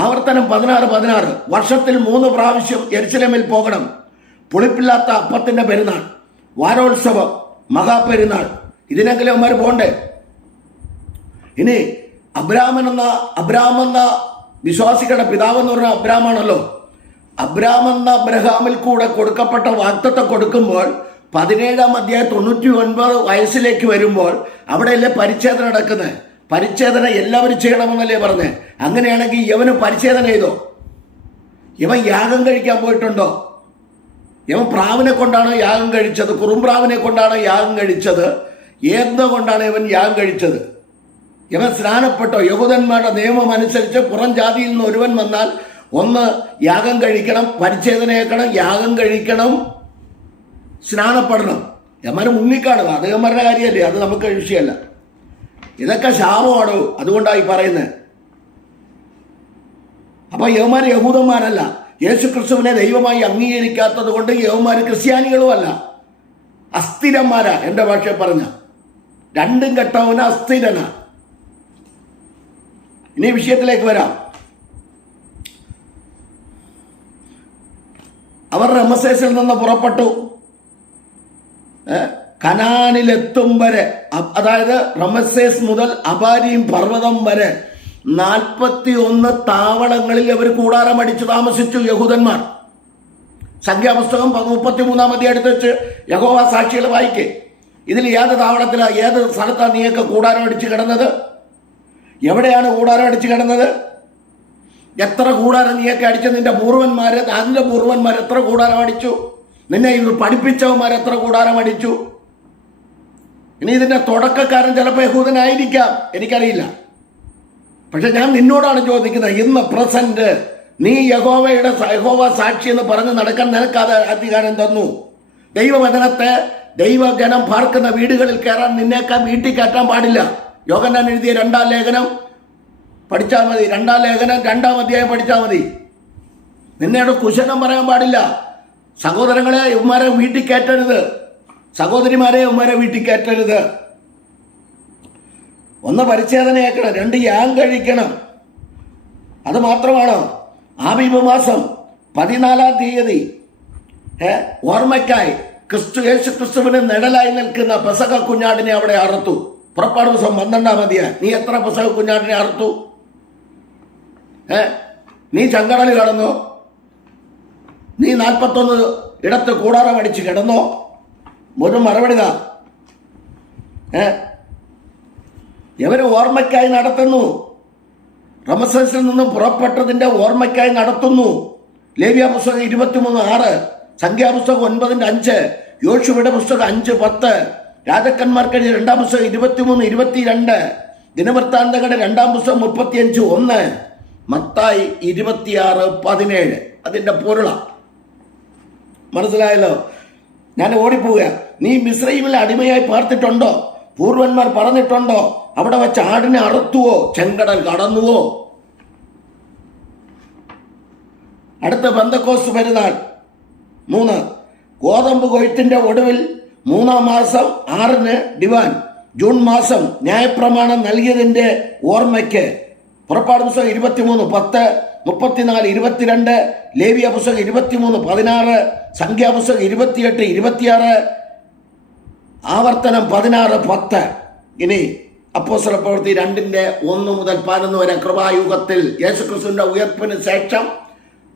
ആവർത്തനം 16:16. വർഷത്തിൽ 3 പ്രാവശ്യം യെരുശലേമിൽ പോകണം. പുളിപ്പില്ലാത്ത അപ്പത്തിന്റെ പെരുന്നാൾ, വാരോത്സവം, മഹാപെരുന്നാൾ, ഇതിനെങ്കിലും അവന്മാർ പോണ്ടേ? ഇനി അബ്രാം എന്ന വിശ്വാസികളുടെ പിതാവെന്ന് പറഞ്ഞ അബ്രാമാണല്ലോ. അബ്രാഹാമിൽ കൂടെ കൊടുക്കപ്പെട്ട വാഗ്ദത്തം കൊടുക്കുമ്പോൾ 17-ാം അധ്യായം 99 വയസ്സിലേക്ക് വരുമ്പോൾ അവിടെയല്ലേ പരിച്ഛേദന നടക്കുന്നത്? പരിച്ഛേദന എല്ലാവരും ചെയ്യണമെന്നല്ലേ പറഞ്ഞേ? അങ്ങനെയാണെങ്കിൽ യവന് പരിച്ഛേദന ചെയ്തോ? ഇവൻ യാഗം കഴിക്കാൻ പോയിട്ടുണ്ടോ? ഇവൻ പ്രാവിനെ കൊണ്ടാണോ യാഗം കഴിച്ചത്? കുറുംപ്രാവിനെ കൊണ്ടാണോ യാഗം കഴിച്ചത്? എന്തുകൊണ്ടാണ് ഇവൻ യാഗം കഴിച്ചത്? ഇവൻ സ്നാനപ്പെട്ടോ? യഹൂദന്മാരുടെ നിയമം അനുസരിച്ച് പുറം ജാതിയിൽ നിന്ന് ഒരുവൻ വന്നാൽ 1 യാഗം കഴിക്കണം, പരിച്ഛേദനയേക്കണം, യാഗം കഴിക്കണം, സ്നാനപ്പെടണം. യവന്മാർ മുങ്ങിക്കാണുക. അത് യവന്മാരുടെ കാര്യമല്ലേ, അത് നമുക്ക് വിഷയമല്ല. ഇതൊക്കെ ശാപമാണോ? അതുകൊണ്ടായി പറയുന്നത്. അപ്പൊ യവന്മാർ യഹൂദന്മാരല്ല. യേശുക്രിസ്തുവിനെ ദൈവമായി അംഗീകരിക്കാത്തത് കൊണ്ട് യവന്മാർ ക്രിസ്ത്യാനികളും അല്ല, അസ്ഥിരന്മാരാ. എൻ്റെ ഭാഷയിൽ പറഞ്ഞ 2 കെട്ടവന് അസ്ഥിരനാ. ഇനി വിഷയത്തിലേക്ക് വരാം. അവർ റമസേസിൽ നിന്ന് പുറപ്പെട്ടു. കനാനിലെത്തും വരെ, അതായത് റമസേസ് മുതൽ അബാരീം പർവ്വതം വരെ 41 താവളങ്ങളിൽ അവർ കൂടാരം അടിച്ചു താമസിച്ചു യഹൂദന്മാർ. സംഖ്യാപുസ്തകം 33-ാം അധ്യായം എടുത്ത് വെച്ച് യഹോവ സാക്ഷികൾ വായിക്കേ. ഇതിൽ ഏത് താവളത്തിലാണ്, ഏത് സ്ഥലത്താണ് നീയൊക്കെ കൂടാരം അടിച്ച് കിടന്നത്? എവിടെയാണ് കൂടാരം അടിച്ച് കിടന്നത്? എത്ര കൂടാരം നീയൊക്കെ അടിച്ചു? അതിൻ്റെ പൂർവന്മാർ എത്ര കൂടാരം അടിച്ചു? നിന്നെ ഇത് പഠിപ്പിച്ചവന്മാർ എത്ര കൂടാരം അടിച്ചു? ഇനി ഇതിന്റെ തുടക്കക്കാരൻ ചിലപ്പോൾ യഹൂദനായിരിക്കാം, എനിക്കറിയില്ല. പക്ഷെ ഞാൻ നിന്നോടാണ് ചോദിക്കുന്നത്, ഇന്ന് പ്രസന്റ് നീ യഹോവ സാക്ഷി എന്ന് പറഞ്ഞ് നടക്കാൻ നിനക്കത് അധികാരം തന്നു. ദൈവവചനത്തെ ദൈവജനം പാർക്കുന്ന വീടുകളിൽ കയറാൻ നിന്നേക്കാൾ വീട്ടിൽ കയറ്റാൻ പാടില്ല. യോഹന്നാൻ എഴുതിയ 2-ാം ലേഖനം പഠിച്ചാൽ മതി. 2-ാം ലേഖനം 2-ാം അധ്യായം പഠിച്ചാൽ മതി. നിന്നോട് കുശലം പറയാൻ പാടില്ല. സഹോദരങ്ങളെ ഇവന്മാരെ വീട്ടിൽ കയറ്റരുത്, സഹോദരിമാരെ ഇവന്മാരെ വീട്ടിൽ കയറ്റരുത്. 1 പരിച്ഛേദനയാക്കണം, 2 യാഗം കഴിക്കണം. അത് മാത്രമാണോ? ആബീബ് മാസം 14-ാം തീയതി ഓർമ്മയ്ക്കായി യേശു ക്രിസ്തുവിന് നിഴലായി നിൽക്കുന്ന പെസഹ കുഞ്ഞാടിനെ അവിടെ അറുത്തു. പുറപ്പാട് ദിവസം 12-ാം അധ്യായം. നീ എത്ര പെസഹ കുഞ്ഞാടിനെ അറുത്തു? നീ ചങ്കടലിൽ കടന്നോ? നീ 41 ഇടത്ത് കൂടാരം അടിച്ച് കിടന്നോ? ഒരു മറുപടി താ. ഇവര് ഓർമ്മയ്ക്കായി നടത്തുന്നു. റമസേസിൽ നിന്നും പുറപ്പെട്ടതിന്റെ ഓർമ്മയ്ക്കായി നടത്തുന്നു. ലേവ്യ പുസ്തകം 23:6, സംഖ്യാപുസ്തകം 9:5, യോശുവയുടെ പുസ്തകം 5:10, രാജാക്കന്മാർക്ക് 2-ാം പുസ്തകം 23-22, ദിനവൃത്താന്തങ്ങളുടെ 2-ാം പുസ്തകം 35:1, മത്തായി 26:17. അതിന്റെ പൊരുള മനസ്സിലായല്ലോ? ഞാൻ ഓടിപ്പോവുക. നീ മിസ്രയീമിൽ അടിമയായി പാർത്തിട്ടുണ്ടോ? പൂർവന്മാർ പറഞ്ഞിട്ടുണ്ടോ അവിടെ വെച്ച് ആടിനെ അറുത്തുവോ, ചെങ്കടൽ കടന്നുവോ? അടുത്ത പെന്തക്കോസ്ത് പെരുന്നാൾ 3, ഗോതമ്പ് കൊയ്ത്തിന്റെ ഒടുവിൽ 3-ാം മാസം 6-ന് ദിവാൻ, ജൂൺ മാസം ന്യായപ്രമാണം നൽകിയതിന്റെ ഓർമ്മയ്ക്ക്. പുറപ്പാട് പുസ്തകം 23:10, 34:22, ലേവ്യ പുസ്തകം 23:16, സംഖ്യാപുസ്തകം 28:26, ആവർത്തനം 16:10. ഇനി അപ്പോസ്തല പ്രവൃത്തി 2:1-11 വരെ കൃപായുഗത്തിൽ യേശുക്രിസ്തുവിന്റെ ഉയർപ്പിന് ശേഷം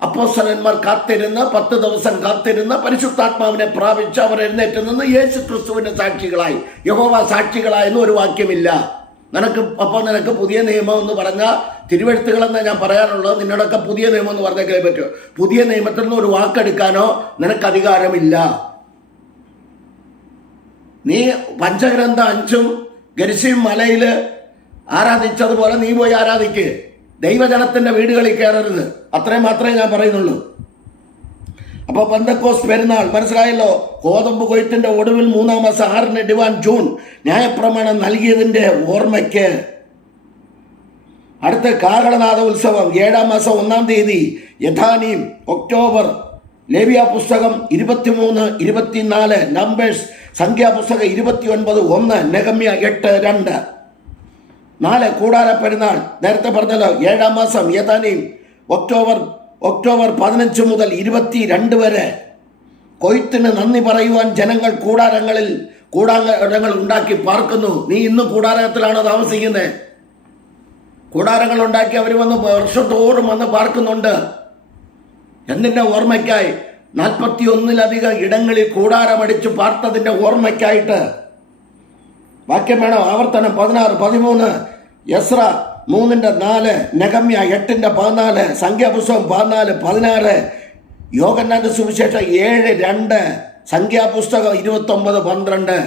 അപ്പോസ്തലന്മാർ കാത്തിരുന്ന് 10 ദിവസം കാത്തിരുന്ന് പരിശുദ്ധാത്മാവിനെ പ്രാപിച്ച് അവർ എഴുന്നേറ്റ് നിന്ന് യേശുക്രിസ്തുവിന്റെ സാക്ഷികളായി, യഹോവ സാക്ഷികളായെന്ന് ഒരു വാക്യമില്ല. നിനക്ക് പുതിയ നിയമം എന്ന് പറഞ്ഞാൽ തിരുവെഴുത്തുകളെന്ന് ഞാൻ പറയാനുള്ളത്. നിന്നോടൊക്കെ പുതിയ നിയമം എന്ന് പറഞ്ഞേക്കേ പറ്റൂ. പുതിയ നിയമത്തിൽ നിന്ന് ഒരു വാക്കെടുക്കാനോ നിനക്ക് അധികാരമില്ല. നീ പഞ്ചഗ്രന്ഥ 5 ഗരിശീം മലയിൽ ആരാധിച്ചതുപോലെ നീ പോയി ആരാധിക്ക്. ദൈവജനത്തിന്റെ വീടുകളിൽ കയറരുത്. അത്രയും മാത്രമേ ഞാൻ പറയുന്നുള്ളൂ. അപ്പൊ പെന്തക്കോസ്ത് പെരുന്നാൾ മനസ്സിലായല്ലോ? ഗോതമ്പ് കൊയ്ത്തിന്റെ ഒടുവിൽ 3-ാം മാസം 6-ന് ദിവാൻ, ജൂൺ ന്യായപ്രമാണം നൽകിയതിന്റെ ഓർമ്മയ്ക്ക്. അടുത്ത കാഹളനാദ ഉത്സവം 7-ാം മാസം 1-ാം തീയതി യഥാനീം, ഒക്ടോബർ. ലേവ്യ പുസ്തകം 23-24, നമ്പേഴ്സ്, സംഖ്യാപുസ്തകം 29:1, നെഹമ്യ 8:2. 4 കൂടാര പെരുന്നാൾ നേരത്തെ പറഞ്ഞല്ലോ. 7-ാം മാസം യഥാനീം, ഒക്ടോബർ 15 മുതൽ 22 വരെ. കൊയ്ത്തിന് നന്ദി പറയുവാൻ ജനങ്ങൾ കൂടാരങ്ങൾ ഉണ്ടാക്കി പാർക്കുന്നു. നീ ഇന്ന് കൂടാരത്തിലാണോ താമസിക്കുന്നത്? കൂടാരങ്ങൾ ഉണ്ടാക്കി അവർ വന്ന് വർഷത്തോറും വന്ന് പാർക്കുന്നുണ്ട്. എന്തിന്റെ ഓർമ്മയ്ക്കായി? 41-ലധികം ഇടങ്ങളിൽ കൂടാരമടിച്ച് പാർത്തതിന്റെ ഓർമ്മയ്ക്കായിട്ട്. വാക്യം വേണം. ആവർത്തനം 16:13, എസ്ര 3:4, നെഹമ്യ 8:14, സംഖ്യാപുസ്തകം 14:16, യോഹന്നാന്റെ സുവിശേഷം 7:2, സംഖ്യാപുസ്തകം 29:12.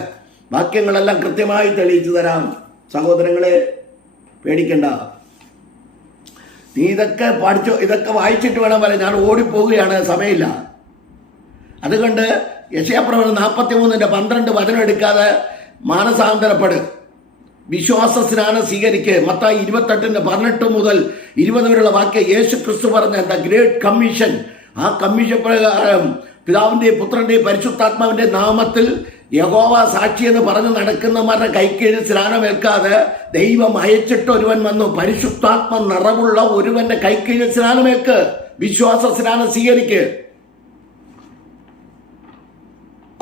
വാക്യങ്ങളെല്ലാം കൃത്യമായി തെളിയിച്ചു തരാം. സഹോദരങ്ങളെ, പേടിക്കണ്ട. നീ ഇതൊക്കെ പഠിച്ചോ, ഇതൊക്കെ വായിച്ചിട്ട് വേണം പറയാൻ. ഞാൻ ഓടിപ്പോവുകയാണ്, സമയമില്ല. അതുകൊണ്ട് യെശയ്യാപ്രവചനം 43:12 വചനം എടുക്കാതെ മാനസാന്തരപ്പെട്, വിശ്വാസ സ്നാനം സ്വീകരിക്ക്. മത്തായി 28:18 മുതൽ 20 വരെയുള്ള വാക്യം യേശു ക്രിസ്തു പറഞ്ഞ ദ ഗ്രേറ്റ് കമ്മീഷൻ. ആ കമ്മീഷൻ പ്രകാരം പിതാവിന്റെയും പുത്രന്റെയും പരിശുദ്ധാത്മാവിന്റെ നാമത്തിൽ യഹോവ സാക്ഷി എന്ന് പറഞ്ഞ് നടക്കുന്നവരുടെ കൈക്കീഴിൽ സ്നാനമേൽക്കാതെ ദൈവം അയച്ചിട്ട് ഒരുവൻ വന്നു. പരിശുദ്ധാത്മ നിറവുള്ള ഒരുവന്റെ കൈക്കീഴിൽ സ്നാനമേൽക്ക്, വിശ്വാസ സ്നാനം സ്വീകരിക്ക്.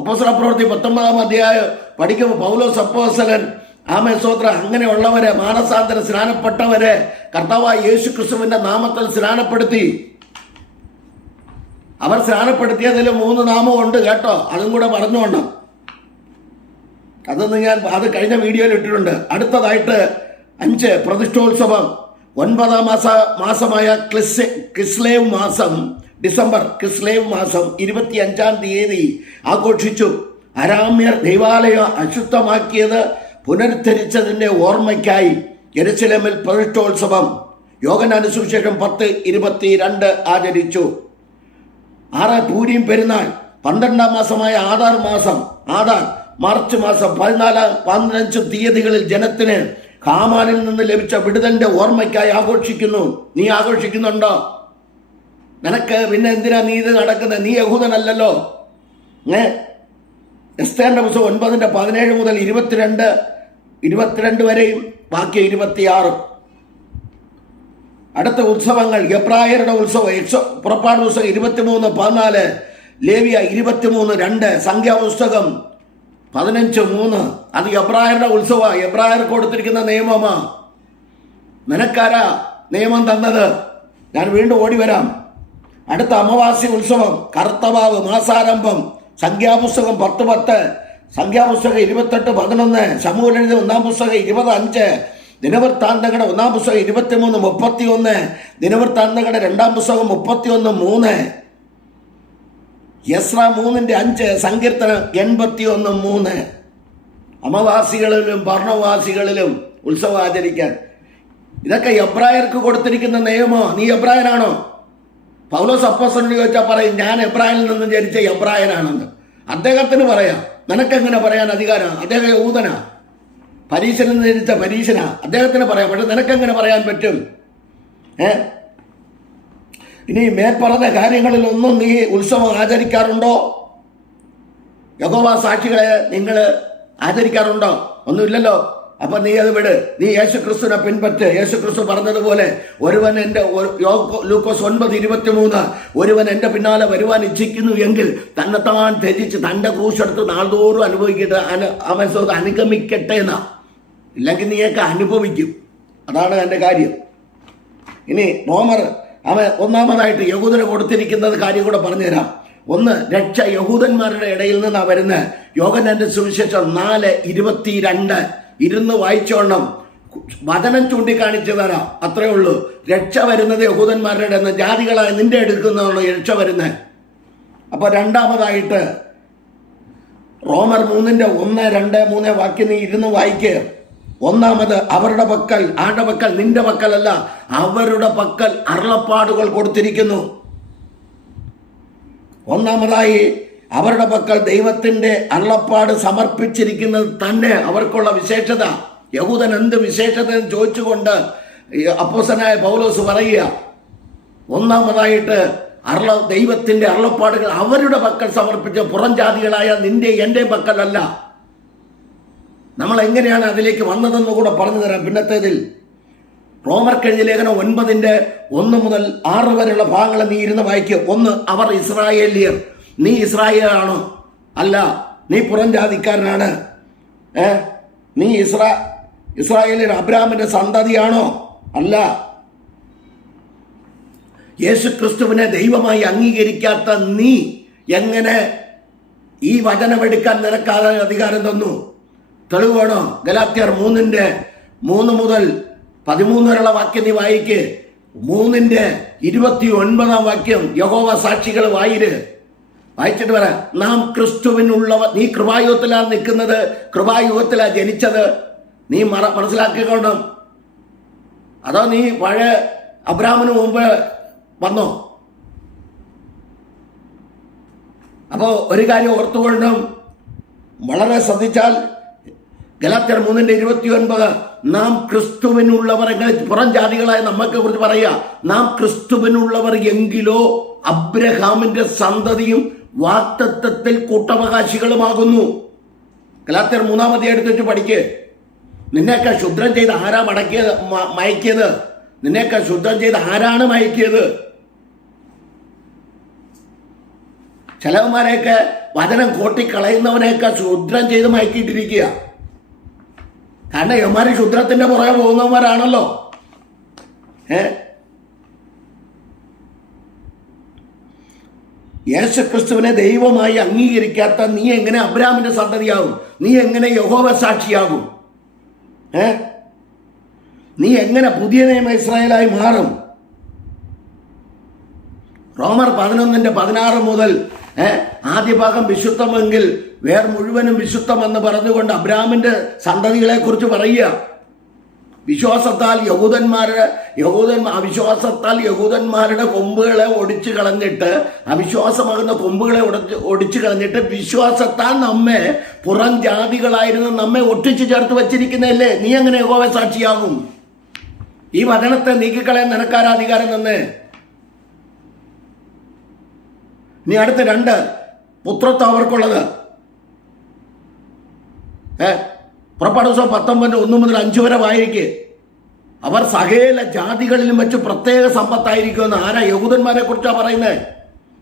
അപ്പോസ്തലപ്രവൃത്തി 19-ാം അധ്യായം പഠിക്കുമ്പോൾ പൗലോസ് അപ്പോസ്തലൻ ആമേൻ അങ്ങനെയുള്ളവരെ മാനസാന്തര സ്നാനപ്പെട്ടവരെ കർത്താവായ യേശു ക്രിസ്തുവിന്റെ നാമത്തിൽ സ്നാനപ്പെടുത്തി. അവർ സ്നാനപ്പെടുത്തിയതിൽ 3 നാമമുണ്ട് കേട്ടോ, അതും കൂടെ പറഞ്ഞുകൊണ്ട് അതൊന്ന് ഞാൻ അത് കഴിഞ്ഞ വീഡിയോയിൽ ഇട്ടിട്ടുണ്ട്. അടുത്തതായിട്ട് 5 പ്രതിഷ്ഠോത്സവം. 9-ാം മാസമായ കിസ്ലേവ് മാസം, ഡിസംബർ കിസ്ലേവ് മാസം 25-ാം തീയതി ആഘോഷിച്ചു. അരാമ്യർ ദൈവാലയം അശുദ്ധമാക്കിയത് പുനരുദ്ധരിച്ചതിന്റെ ഓർമ്മയ്ക്കായി യെരുശലേമിൽ പ്രതിഷ്ഠോത്സവം യോഹന്നാന്റെ സുവിശേഷം 10:22 ആചരിച്ചു. 6 പൂരീം പെരുന്നാൾ. 12-ാം മാസമായ ആധാർ മാർച്ച് മാസം 14-15 തീയതികളിൽ ജനത്തിന് ഹാമാനിൽ നിന്ന് ലഭിച്ച വിടുതലിന്റെ ഓർമ്മയ്ക്കായി ആഘോഷിക്കുന്നു. നീ ആഘോഷിക്കുന്നുണ്ടോ? നിനക്ക് പിന്നെ എന്തിനാ നീ ഇത് നടക്കുന്നത്? നീ യഹൂദനല്ലല്ലോ. എസ്തേറിന്റെ പുസ്തകം 9:17 മുതൽ 22 വരെയും ബാക്കി 26. അടുത്ത ഉത്സവങ്ങൾ. എബ്രായരുടെ ഉത്സവം പുറപ്പാട് പുസ്തകം 23:14, ലേവ്യ 23:2, സംഖ്യാപുസ്തകം 15:3. അത് എബ്രായരുടെ ഉത്സവ. എബ്രായർക്ക് കൊടുത്തിരിക്കുന്ന നിയമമാ. നിനക്കാരാ നിയമം തന്നത്? ഞാൻ വീണ്ടും ഓടി വരാം. അടുത്ത അമാവാസി ഉത്സവം, കറുത്തവാവ്, മാസാരംഭം, സംഖ്യാപുസ്തകം 10:10, സംഖ്യാപുസ്തകം 28:11, ശമൂവേൽ എഴുതിയ 1-ാം പുസ്തകം 20:5, ദിനവൃത്താന്തങ്ങളുടെ 1-ാം പുസ്തകം 23:31, ദിനവൃത്താന്തങ്ങളുടെ 2-ാം പുസ്തകം 31:3, യസ്ര 3:5, സങ്കീർത്തനം 81:3. അമാവാസികളിലും പർണവാസികളിലും ഉത്സവം ആചരിക്കാൻ. ഇതൊക്കെ എബ്രായർക്ക് കൊടുത്തിരിക്കുന്ന നിയമോ? നീ എബ്രായനാണോ? പൗലോസ് അപ്പോസ്തലനോട് ചോദിച്ചാൽ പറയും ഞാൻ എബ്രായനിൽ നിന്ന് ജനിച്ച എബ്രായനാണെന്ന്. അദ്ദേഹത്തിന് പറയാം. നിനക്കെങ്ങനെ പറയാൻ അധികാരം? അദ്ദേഹം യഹൂദനാ, പരീശനിൽ നിന്ന് ജനിച്ച പരീശനാ. അദ്ദേഹത്തിന് പറയാം. പക്ഷെ നിനക്കെങ്ങനെ പറയാൻ പറ്റും? ഇനി മേൽപ്പറഞ്ഞ കാര്യങ്ങളിലൊന്നും നീ ഉത്സവം ആചരിക്കാറുണ്ടോ? യഹോവ സാക്ഷികളെ നിങ്ങൾ ആചരിക്കാറുണ്ടോ? ഒന്നുമില്ലല്ലോ. അപ്പൊ നീ അത് വിട്. നീ യേശുക്രിസ്തുവിനെ പിൻപറ്റ്. യേശുക്രിസ്തു പറഞ്ഞതുപോലെ ഒരുവൻ ലൂക്കോസ് 9:23, ഒരുവൻ എൻ്റെ പിന്നാലെ വരുവാൻ ഇച്ഛിക്കുന്നു എങ്കിൽ തന്നെത്താൻ ത്യജിച്ച് തൻ്റെ ക്രൂശെടുത്ത് നാൾതോറും അനുഗമിക്കട്ടെ എന്നാ. ഇല്ലെങ്കിൽ നീയൊക്കെ അനുഭവിക്കും. അതാണ് എൻ്റെ കാര്യം. ഇനി റോമർ ഒന്നാമതായിട്ട് യഹൂദന് കൊടുത്തിരിക്കുന്നത് കാര്യം കൂടെ പറഞ്ഞുതരാം. 1, രക്ഷ യഹൂദന്മാരുടെ ഇടയിൽ നിന്നാണ് വരുന്നത്. യോഹന്നാന്റെ സുവിശേഷം 4:22 ഇരുന്ന് വായിച്ചോണം. വചനം ചൂണ്ടിക്കാണിച്ചു തരാം, അത്രേ ഉള്ളൂ. രക്ഷ വരുന്നത് യഹൂദന്മാരുടെ ഇടയിൽ നിന്ന്, ജാതികളായി നിന്റെ എടുക്കുന്നതാണ് രക്ഷ വരുന്നത്. അപ്പൊ രണ്ടാമതായിട്ട് റോമർ 3:1-2-3 വാക്യം നീ ഇരുന്ന് വായിക്ക്. ഒന്നാമത് അവരുടെ പക്കൽ, ആരുടെ പക്കൽ? നിന്റെ പക്കലല്ല, അവരുടെ പക്കൽ അരുളപ്പാടുകൾ കൊടുത്തിരിക്കുന്നു. ഒന്നാമതായി അവരുടെ പക്കൽ ദൈവത്തിന്റെ അരുളപ്പാട് സമർപ്പിച്ചിരിക്കുന്നത് തന്നെ അവർക്കുള്ള വിശേഷത. യഹൂദൻ എന്ത് വിശേഷത എന്ന് ചോദിച്ചുകൊണ്ട് അപ്പോസ്തലനായ പൗലോസ് പറയുക. ഒന്നാമതായിട്ട് ദൈവത്തിന്റെ അരുളപ്പാടുകൾ അവരുടെ പക്കൽ സമർപ്പിച്ച പുറം ജാതികളായ നിന്റെ എൻ്റെ പക്കലല്ല. നമ്മൾ എങ്ങനെയാണ് അതിലേക്ക് വന്നതെന്ന് കൂടെ പറഞ്ഞു തരാം പിന്നത്തേതിൽ. റോമർക്കെഴുതിയ ലേഖനം 9:1 മുതൽ 6 വരെയുള്ള ഭാഗങ്ങൾ നീ ഇരുന്ന് വായിക്കുക. 1, അവർ ഇസ്രായേലിയർ. നീ ഇസ്രായേലാണോ? അല്ല. നീ പുറം ജാതിക്കാരനാണ്. നീ ഇസ്രായേലിയർ അബ്രാഹാമിന്റെ സന്തതിയാണോ? അല്ല. യേശു ക്രിസ്തുവിനെ ദൈവമായി അംഗീകരിക്കാത്ത നീ എങ്ങനെ ഈ വചനമെടുക്കാൻ നിനക്ക് അധികാരം തന്നു? തെളിവ് വേണോ? ഗലാത്യർ 3:3 മുതൽ 13 വരെയുള്ള വാക്യം നീ വായിക്ക്. 3:29 വാക്യം യഹോവ സാക്ഷികൾ വായിച്ചിട്ട് വരാം. നാം ക്രിസ്തുവിനുള്ളവർ. നീ കൃപായുഗത്തിലാണ് നിൽക്കുന്നത്, കൃപായുഗത്തിലാണ് ജനിച്ചത്. നീ മനസ്സിലാക്കിക്കൊണ്ടും. അതോ നീ പഴയ അബ്രാഹാമിന് മുമ്പ് വന്നോ? അപ്പോ ഒരു കാര്യം ഓർത്തുകൊണ്ടും വളരെ ശ്രദ്ധിച്ചാൽ ഗലാത്യർ 3:29 നാം ക്രിസ്തുവിനുള്ളവർ. പുറം ജാതികളായ നമ്മൾക്ക് കുറിച്ച് പറയുക. നാം ക്രിസ്തുവിനുള്ളവർ എങ്കിലോ അബ്രഹാമിന്റെ സന്തതിയും വാഗ്ദത്തത്തിൽ കൂട്ടവകാശികളുമാകുന്നു. ഗലാത്യർ 3-ാം അധ്യായം എടുത്തിട്ട് പഠിക്ക്. നിന്നെയൊക്കെ ശുദ്രം ചെയ്ത് ആരാ മയക്കിയത്? നിന്നെയൊക്കെ ശുദ്രം ചെയ്ത് ആരാണ് മയക്കിയത്? ചിലവന്മാരെയൊക്കെ വചനം കോട്ടിക്കളയുന്നവനെയൊക്കെ ശുദ്രം ചെയ്ത് മയക്കിയിട്ടിരിക്കുക. കാരണം യവന്മാര് ശുദ്രത്തിന്റെ പുറകെ പോകുന്നവന്മാരാണല്ലോ. യേശുക്രിസ്തുവിനെ ദൈവമായി അംഗീകരിക്കാത്ത നീ എങ്ങനെ അബ്രാഹാമിന്റെ സന്തതിയാകും? നീ എങ്ങനെ യഹോവ സാക്ഷിയാകും? നീ എങ്ങനെ പുതിയ നിയമ ഇസ്രായേലായി മാറും? റോമർ 11:16 മുതൽ ആദ്യ ഭാഗം വിശുദ്ധമെങ്കിൽ വേർ മുഴുവനും വിശുദ്ധമെന്ന് പറഞ്ഞുകൊണ്ട് അബ്രാഹാമിന്റെ സന്തതികളെ കുറിച്ച് പറയുക. അവിശ്വാസത്താൽ യഹൂദന്മാരുടെ കൊമ്പുകളെ ഒടിച്ചു കളഞ്ഞിട്ട്, അവിശ്വാസമാകുന്ന കൊമ്പുകളെ ഒടിച്ചു കളഞ്ഞിട്ട് വിശ്വാസത്താൽ നമ്മെ പുറം ജാതികളായിരുന്നു നമ്മെ ഒട്ടിച്ചു ചേർത്ത് വച്ചിരിക്കുന്നതല്ലേ. നീ എങ്ങനെ യഹോവ സാക്ഷിയാകും? ഈ വചനത്തെ നീക്കിക്കളയാൻ നിനക്കാരാ അധികാരം തന്നെ? നീ അടുത്ത 2 പുത്രത്വം അവർക്കുള്ളത്. പുറപ്പാട് ദിവസം 19:1 മുതൽ 5 വരെ വായിക്ക്. അവർ സകല ജാതികളിലും വെച്ച് പ്രത്യേക സമ്പത്തായിരിക്കുമെന്ന്. ആരാ? യഹൂദന്മാരെ കുറിച്ചാണ് പറയുന്നത്.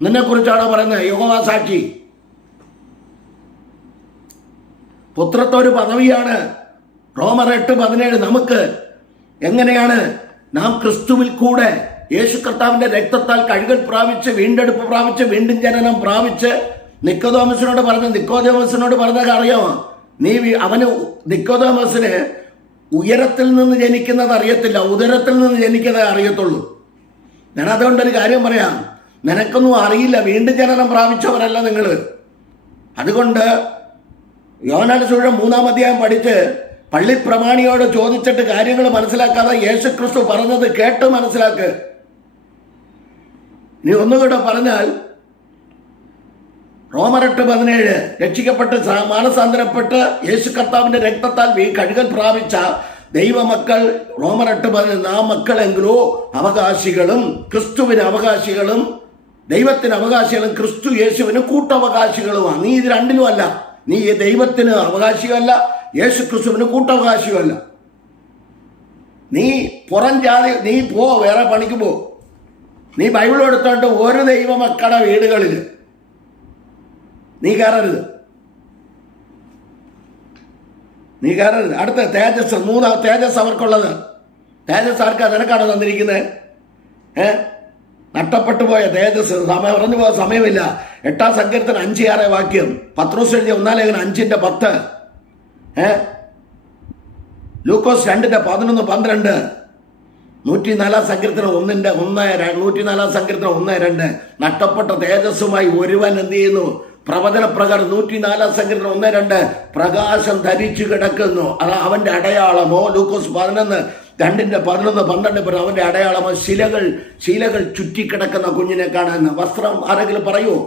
നിന്നെ കുറിച്ചാണോ പറയുന്നത്? യഹോവ സാക്ഷി. പുത്രത്വം ഒരു പദവിയാണ്. റോമർ 8:17 നമുക്ക് എങ്ങനെയാണ് നാം ക്രിസ്തുവിൽ കൂടെ യേശു കർത്താവിന്റെ രക്തത്താൽ കഴുകൽ പ്രാപിച്ച്, വീണ്ടെടുപ്പ് പ്രാപിച്ച്, വീണ്ടും ജനനം പ്രാപിച്ച്. നിക്കോദേമസിനോട് പറഞ്ഞതൊക്കെ അറിയാമോ? നിക്കോദേമസിന് ഉയരത്തിൽ നിന്ന് ജനിക്കുന്നത് അറിയത്തില്ല, ഉദരത്തിൽ നിന്ന് ജനിക്കുന്നതേ അറിയത്തുള്ളൂ. ഞാൻ അതുകൊണ്ടൊരു കാര്യം പറയാം, നിനക്കൊന്നും അറിയില്ല, വീണ്ടും ജനനം പ്രാപിച്ചവരല്ല നിങ്ങൾ. അതുകൊണ്ട് യോഹന്നാന്റെ സുവിശേഷം 3-ാം അധ്യായം പഠിച്ച് പള്ളി പ്രമാണിയോട് ചോദിച്ചിട്ട് കാര്യങ്ങൾ മനസ്സിലാക്കാതെ യേശുക്രിസ്തു പറഞ്ഞത് കേട്ട് മനസ്സിലാക്ക്. നീ ഒന്നുകൂടെ പറഞ്ഞാൽ റോമർ 8:17 രക്ഷിക്കപ്പെട്ട് മാനസാന്തരപ്പെട്ട് യേശു കർത്താവിന്റെ രക്തത്താൽ കഴുകൽ പ്രാപിച്ച ദൈവമക്കൾ. റോമർ 8:17 നാം മക്കളെങ്കിലോ അവകാശികളും, ക്രിസ്തുവിന് അവകാശികളും, ദൈവത്തിന് അവകാശികളും, ക്രിസ്തു യേശുവിന് കൂട്ടവകാശികളുമാണ്. നീ ഇത് രണ്ടിലുമല്ല. നീ ദൈവത്തിന് അവകാശിയല്ല, യേശു ക്രിസ്തുവിന് കൂട്ടവകാശിയുമല്ല. നീ പുറം ജാതി, നീ വേറെ പണിക്ക് പോ. നീ ബൈബിൾ എടുത്തോണ്ട് ഒരു ദൈവമക്കളുടെ വീടുകളിൽ നീ കയറരുത്. അടുത്ത തേജസ്, 3 തേജസ് അവർക്കുള്ളത്. തേജസ് ആർക്കാ? നിനക്കാണോ തന്നിരിക്കുന്നത്? നഷ്ടപ്പെട്ടു പോയ തേജസ്. പറഞ്ഞു പോയ സമയമില്ല. 8-ാം സങ്കീർത്തനം 5-6 വാക്യം, പത്രോസ് എഴുതിയ 1-ാം ലേഖനം 5:10, ലൂക്കോസ് 2:11-12, 104-ാം സങ്കീർത്തനം 104-ാം സങ്കീർത്തനം 1-2. നഷ്ടപ്പെട്ട തേജസ്സുമായി ഒരുവൻ എന്ത് ചെയ്യുന്നു? പ്രവചന പ്രകാരം 104-ാം സങ്കീർത്തനം 1-2 പ്രകാശം ധരിച്ചു കിടക്കുന്നു. അത് അവന്റെ അടയാളമോ? ലൂക്കോസ് 11:2-11-12 അവന്റെ അടയാളമോ ശീലകൾ ചുറ്റിക്കിടക്കുന്ന കുഞ്ഞിനെ കാണാൻ. വസ്ത്രം ആരെങ്കിലും പറയുമോ?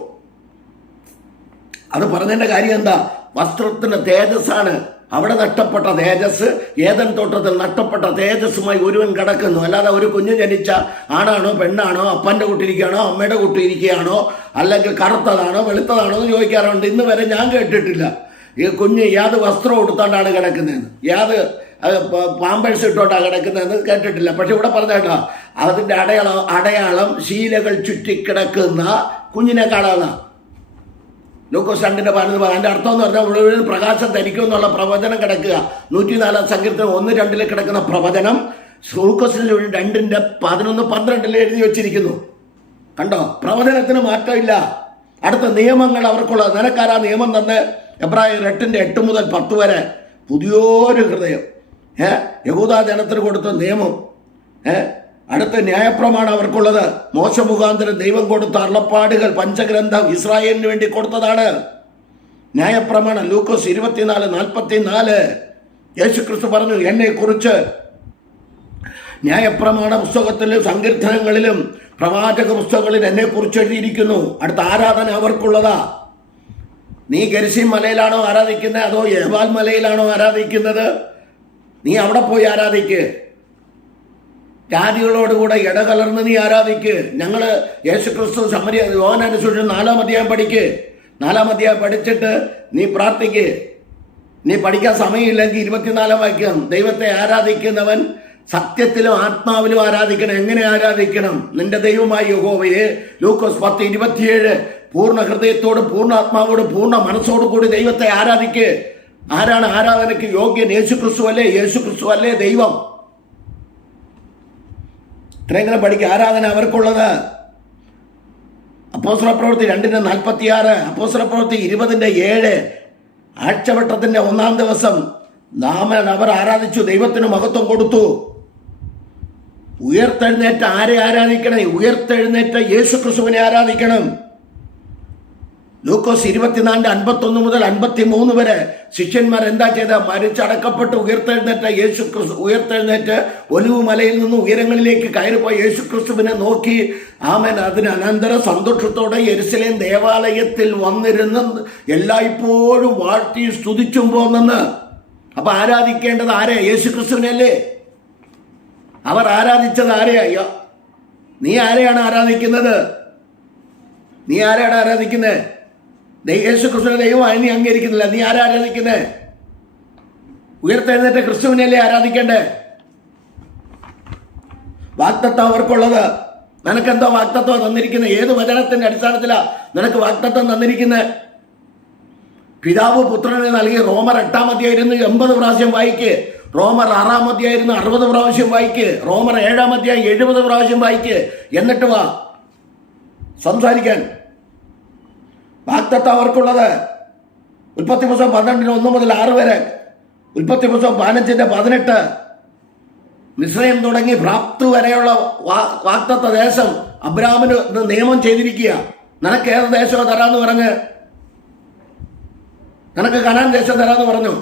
അത് പറഞ്ഞതിന്റെ കാര്യം എന്താ? വസ്ത്രത്തിന്റെ തേജസ്സാണ്. അവിടെ നഷ്ടപ്പെട്ട തേജസ്, ഏദൻ തോട്ടത്തിൽ നഷ്ടപ്പെട്ട തേജസ്സുമായി ഒരുവൻ കിടക്കുന്നു. അല്ലാതെ ഒരു കുഞ്ഞ് ജനിച്ച ആണാണോ പെണ്ണാണോ, അപ്പൻ്റെ കൂട്ടിരിക്കുകയാണോ അമ്മയുടെ കൂട്ടിരിക്കുകയാണോ, അല്ലെങ്കിൽ കറുത്തതാണോ വെളുത്തതാണോ എന്ന് ചോദിക്കാറുണ്ട്. ഇന്ന് വരെ ഞാൻ കേട്ടിട്ടില്ല ഈ കുഞ്ഞ് യാത് വസ്ത്രം കൊടുത്തോണ്ടാണ് കിടക്കുന്നതെന്ന്, യാത് പാമ്പേഴ്സ് ഇട്ടോണ്ടാണ് കിടക്കുന്നതെന്ന് കേട്ടിട്ടില്ല. പക്ഷെ ഇവിടെ പറഞ്ഞേട്ടാ അതിൻ്റെ അടയാളം ശീലകൾ ചുറ്റിക്കിടക്കുന്ന കുഞ്ഞിനെ കാണാവുന്ന. ലൂക്കോസ് 2:11 അതിന്റെ അർത്ഥം എന്ന് പറഞ്ഞാൽ മുഴുവൻ പ്രകാശം ധരിക്കും എന്നുള്ള പ്രവചനം കിടക്കുക. 104-ാം സങ്കീർത്തനം 1-2 കിടക്കുന്ന പ്രവചനം ലൂക്കോസിൽ 2:11-12 എഴുതി വെച്ചിരിക്കുന്നു. കണ്ടോ? പ്രവചനത്തിന് മാറ്റമില്ല. അടുത്ത നിയമങ്ങൾ അവർക്കുള്ള. നിനക്കാരാ നിയമം തന്നെ? എബ്രായർ 8:8 മുതൽ 10 വരെ പുതിയൊരു ഹൃദയം യഹൂദ ജനത്തിന് കൊടുത്ത നിയമം. അടുത്ത ന്യായപ്രമാണം അവർക്കുള്ളത്. മോശ മുഖാന്തരം ദൈവം കൊടുത്ത അരുളപ്പാടുകൾ, പഞ്ചഗ്രന്ഥം ഇസ്രായേലിന് വേണ്ടി കൊടുത്തതാണ് ന്യായപ്രമാണം. ലൂക്കോസ് 24:44 യേശുക്രിസ്തു പറഞ്ഞു, എന്നെ കുറിച്ച് ന്യായപ്രമാണ പുസ്തകത്തിലും സങ്കീർത്തനങ്ങളിലും പ്രവാചക പുസ്തകങ്ങളിൽ എന്നെ കുറിച്ച് എഴുതിയിരിക്കുന്നു. അടുത്ത ആരാധന അവർക്കുള്ളതാ. നീ ഗെരിസീം മലയിലാണോ ആരാധിക്കുന്നത്, അതോ യഹ്വാൽ മലയിലാണോ ആരാധിക്കുന്നത്? നീ അവിടെ പോയി ആരാധിക്ക്. ജാതികളോടുകൂടെ ഇടകലർന്ന് നീ ആരാധിക്ക്. ഞങ്ങൾ യേശുക്രിസ്തു യോഹന്നാന്റെ സുവിശേഷം 4-ാം അധ്യായം പഠിക്ക്. 4-ാം അധ്യായം പഠിച്ചിട്ട് നീ പ്രാർത്ഥിക്ക്. നീ പഠിക്കാൻ സമയമില്ലെങ്കിൽ 24-ാം വാക്യം, ദൈവത്തെ ആരാധിക്കുന്നവൻ സത്യത്തിലും ആത്മാവിലും ആരാധിക്കണം. എങ്ങനെ ആരാധിക്കണം? നിന്റെ ദൈവമായ യഹോവയെ. ലൂക്കോസ് 10:27 പൂർണ്ണ ഹൃദയത്തോടും പൂർണ്ണ ആത്മാവോടും പൂർണ്ണ മനസ്സോടും കൂടി ദൈവത്തെ ആരാധിക്ക്. ആരാണ് ആരാധനയ്ക്ക് യോഗ്യൻ? യേശുക്രിസ്തു അല്ലേ? യേശുക്രിസ്തു അല്ലേ ദൈവം? ഇത്രയെങ്കിലും പഠിക്കുക. ആരാധന അവർക്കുള്ളത്. അപ്പോസ്തലപ്രവൃത്തി 2:46, അപ്പോസ്തലപ്രവൃത്തി 20:7. ആഴ്ചവട്ടത്തിന്റെ 1-ാം ദിവസം അവർ ആരാധിച്ചു, ദൈവത്തിന് മഹത്വം കൊടുത്തു. ഉയർത്തെഴുന്നേറ്റ ആരെ ആരാധിക്കണം? ഉയർത്തെഴുന്നേറ്റ യേശുക്രിസ്തുവിനെ ആരാധിക്കണം. ലൂക്കോസ് 24:51 മുതൽ 53 വരെ ശിഷ്യന്മാർ എന്താ ചെയ്ത? മരിച്ചടക്കപ്പെട്ട് ഉയർത്തെഴുന്നേറ്റ യേശുക്രിസ്തു ഉയർത്തെഴുന്നേറ്റ് ഒലിവ് മലയിൽ നിന്ന് ഉയരങ്ങളിലേക്ക് കയറിപ്പോയ യേശുക്രിസ്തുവിനെ നോക്കി ആമേൻ അതിന് അനന്തര സന്തോഷത്തോടെ യെരുശലേം ദേവാലയത്തിൽ വന്നിരുന്ന് എല്ലായ്പ്പോഴും വാഴ്ത്തി സ്തുതിച്ചും പോന്നെന്ന്. അപ്പൊ ആരാധിക്കേണ്ടത് ആരെ? യേശുക്രിസ്തുവിനല്ലേ? അവർ ആരാധിച്ചത് ആരെയാ? നീ ആരെയാണ് ആരാധിക്കുന്നത്? നീ ആരെയാണ് ആരാധിക്കുന്നത്? യേശുക്രിസ്തുവിനെ ദൈവമായി നീ അംഗീകരിക്കുന്നില്ല. നീ ആരാ ആരാധിക്കുന്നത്? ഉയർത്തെഴുന്നേറ്റ ക്രിസ്തുവിനെയല്ലേ ആരാധിക്കണ്ടേ? വാഗ്ദത്തം അവർക്കുള്ളത്. നിനക്കെന്തോ വാഗ്ദത്തം തന്നിരിക്കുന്നത്? ഏത് വചനത്തിന്റെ അടിസ്ഥാനത്തിലാ നിനക്ക് വാഗ്ദത്തം തന്നിരിക്കുന്നത്? പിതാവ് പുത്രനെ നൽകി. റോമർ 8-ാം അധ്യായം 80 പ്രാവശ്യം വായിക്ക്. റോമർ 6-ാം അധ്യായം 60 പ്രാവശ്യം വായിക്ക്. റോമർ 7-ാം അധ്യായം 70 പ്രാവശ്യം വായിക്ക്. എന്നിട്ട് വാ സംസാരിക്കാൻ. വാഗ്ദത്തം അവർക്കുള്ളത്. ഉൽപ്പത്തി പുസ്തകം 12:1 മുതൽ 6 വരെ. ഉൽപ്പത്തി പുസ്തകം 15:18. മിസ്രയീം തുടങ്ങി പ്രാപ്തി വരെയുള്ള വാഗ്ദത്ത ദേശം അബ്രാഹാമിന് നിയമം ചെയ്തിരിക്കുക. നിനക്ക് ഏത് ദേശമോ തരാന്ന് പറഞ്ഞ്? നിനക്ക് കനാൻ ദേശം തരാന്ന് പറഞ്ഞു.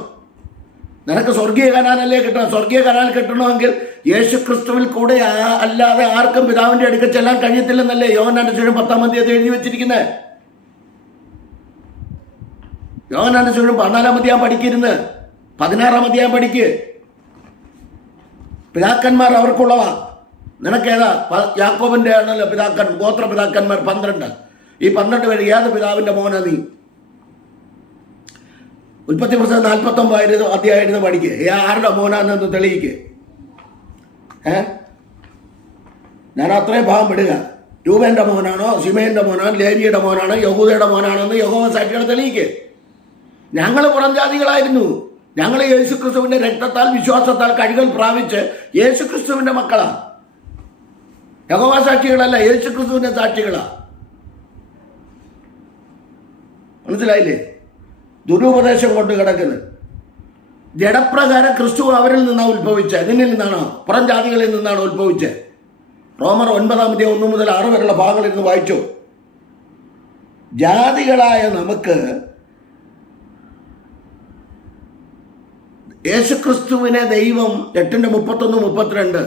നിനക്ക് സ്വർഗീയ കനാനല്ലേ കിട്ടണം. സ്വർഗീയ കനാൻ കിട്ടണമെങ്കിൽ യേശുക്രിസ്തുവിൽ കൂടെ അല്ലാതെ ആർക്കും പിതാവിന്റെ അടുക്കൽ ചെല്ലാൻ കഴിയത്തില്ലെന്നല്ലേ യോഹന്നാന്റെ സുവിശേഷം 10-ാം അധ്യായത്തിൽ എഴുതി വെച്ചിരിക്കുന്നത്. യോഹന്നാന്റെ സുവിശേഷം 14-ാം അധ്യായം പഠിക്കരുന്ന്, 16-ാം അധ്യായം പഠിക്ക്. പിതാക്കന്മാർ അവർക്കുള്ളവാ. നിനക്കേതാ? യാക്കോബിന്റെ ആണല്ലോ ഗോത്ര പിതാക്കന്മാർ 12. ഈ 12 പേര് ഏത് പിതാവിന്റെ മോനാ നീ? ഉൽപ്പത്തി പുസ്തകം 49 അധ്യായം പഠിക്ക്. ആരുടെ മോനാന്ന് തെളിയിക്ക്. ഞാൻ അത്രയും ഭാഗം വിടുക. രൂപേന്റെ മോനാണോ, ശിമേന്റെ മോനാണോ, ലേവിയുടെ മോനാണോ, യഹൂദയുടെ മോനാണോന്ന് യഹോവ സാക്ഷികളെ തെളിയിക്ക്. ഞങ്ങൾ പുറം ജാതികളായിരുന്നു. ഞങ്ങൾ യേശുക്രിസ്തുവിന്റെ രക്തത്താൽ വിശ്വാസത്താൽ കഴുകൽ പ്രാപിച്ച് യേശുക്രിസ്തുവിന്റെ മക്കളാ. യഹോവ സാക്ഷികളല്ല, യേശുക്രിസ്തുവിന്റെ സാക്ഷികളാ. മനസ്സിലായില്ലേ? ദുരുപദേശം കൊണ്ട് കിടക്കുന്നത്. ജഡപ്രകാരം ക്രിസ്തു അവരിൽ നിന്നാണ് ഉത്ഭവിച്ചത്. നിന്നിൽ നിന്നാണോ? പുറം ജാതികളിൽ നിന്നാണോ ഉത്ഭവിച്ചത്? റോമർ 9-ാം അധ്യായം 1 മുതൽ 6 വരെയുള്ള ഭാഗങ്ങളിൽ നിന്ന് വായിച്ചു. ജാതികളായ നമുക്ക് യേശുക്രിസ്തുവിനെ ദൈവം 8:31-32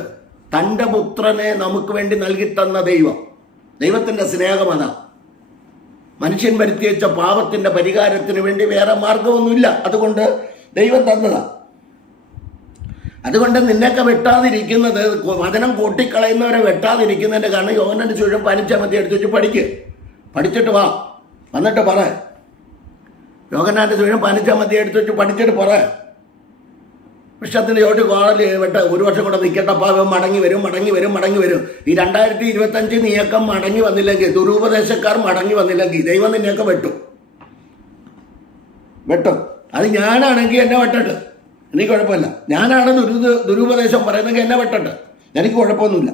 തൻ്റെ പുത്രനെ നമുക്ക് വേണ്ടി നൽകി തന്ന ദൈവം. ദൈവത്തിൻ്റെ സ്നേഹമതാ. മനുഷ്യൻ വരുത്തി വെച്ച പാപത്തിന്റെ പരിഹാരത്തിന് വേണ്ടി വേറെ മാർഗമൊന്നുമില്ല. അതുകൊണ്ട് ദൈവം തന്നതാ. അതുകൊണ്ട് നിന്നൊക്കെ വെട്ടാതിരിക്കുന്നത്, വചനം കൂട്ടിക്കളയുന്നവരെ വെട്ടാതിരിക്കുന്നതിന്റെ കാരണം യോഹന്നാന്റെ സുവിശേഷം 15-ാം അധ്യായം എടുത്ത് വെച്ച് പഠിക്ക്. പഠിച്ചിട്ട് വാ, വന്നിട്ട് പറ. യോഹന്നാന്റെ സുവിശേഷം 15-ാം അധ്യായം എടുത്ത് വെച്ച് പഠിച്ചിട്ട് പറ. വൃക്ഷത്തിന്റെ ചോട്ട് കോളല് വെട്ട 1 വർഷം കൂടെ നിൽക്കട്ടപ്പാ, മടങ്ങി വരും. ഈ 2025 നീക്കം മടങ്ങി വന്നില്ലെങ്കിൽ, ദുരുപദേശക്കാർ മടങ്ങി വന്നില്ലെങ്കിൽ ദൈവം നിന്നെയൊക്കെ വെട്ടും. അത് ഞാനാണെങ്കിൽ എന്നെ വെട്ടട്ട്, എനിക്ക് കുഴപ്പമില്ല. ഞാനാണ് ദുരുപദേശം പറയുന്നെങ്കിൽ എന്നെ വെട്ടട്ട്, എനിക്ക് കുഴപ്പമൊന്നുമില്ല.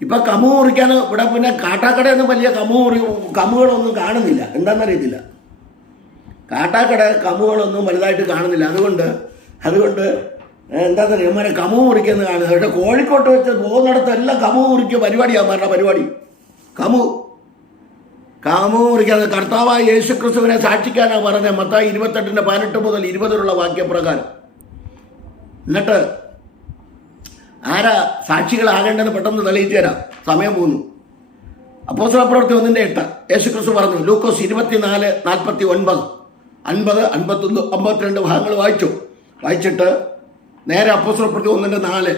ഇപ്പൊ കമു മുറിക്കാൻ ഇവിടെ പിന്നെ കാട്ടാക്കടയൊന്നും വലിയ കമുകളൊന്നും കാണുന്നില്ല. എന്താണെന്നറിയത്തില്ല. കാട്ടാക്കട കമുകളൊന്നും വലുതായിട്ട് കാണുന്നില്ല. അതുകൊണ്ട് എന്താണെന്നറിയാം, ഇവന്മാരെ കമു മുറിക്കുന്നത് കാണുന്നത്. പക്ഷേ കോഴിക്കോട്ട് വെച്ച് പോകുന്നിടത്തെല്ലാം കമു മുറിക്കുക പരിപാടിയാകുമാരുടെ പരിപാടി. കമു മുറിക്കാതെ കർത്താവായ യേശുക്രിസ്തുവിനെ സാക്ഷിക്കാനാണ് പറഞ്ഞത്. മത്തായി 28:18 മുതൽ 20 വാക്യപ്രകാരം. എന്നിട്ട് ആരാ സാക്ഷികളാകേണ്ടത് പെട്ടെന്ന് തെളിയിച്ചു തരാം, സമയം പോകുന്നു. അപ്പോസ്തലപ്രവൃത്തി 1:8 യേശുക്രിസ്തു പറഞ്ഞു. ലൂക്കോസ് 24:49, 50, 51, 52 ഭാഗങ്ങൾ വായിച്ചിട്ട് നേരെ അപ്പോസ്തലപ്രവൃത്തി 1:4,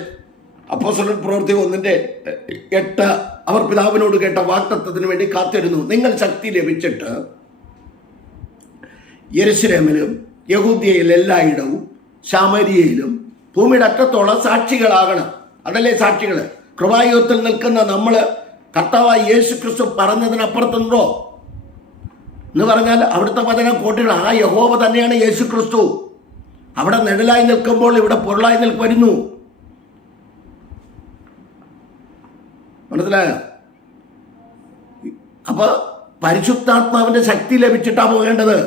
അപ്പോസ്തലപ്രവൃത്തി 1:8 അവർ പിതാവിനോട് കേട്ട വാഗ്ദത്തത്തിന് വേണ്ടി കാത്തിരുന്നു. നിങ്ങൾ ശക്തി ലഭിച്ചിട്ട് യെരുശലേമിലും യഹൂദ്യയിൽ എല്ലായിടവും ശമരിയയിലും ഭൂമിയുടെ അറ്റത്തോളം സാക്ഷികളാകണം. അതല്ലേ സാക്ഷികൾ? കൃപായുഗത്തിൽ നിൽക്കുന്ന നമ്മൾ കർത്താവായ യേശു ക്രിസ്തു പറഞ്ഞതിനപ്പുറത്തുണ്ടോ എന്ന് പറഞ്ഞാൽ അവിടുത്തെ വചനം കോട്ടികൾ ആ യഹോവ തന്നെയാണ് യേശു ക്രിസ്തു. അവിടെ നിഴലായി നിൽക്കുമ്പോൾ ഇവിടെ പൊരുളായി വരുന്നു. മനസ്സിലായോ? അപ്പൊ പരിശുദ്ധാത്മാവിന്റെ ശക്തി ലഭിച്ചിട്ടാ പോകേണ്ടത്.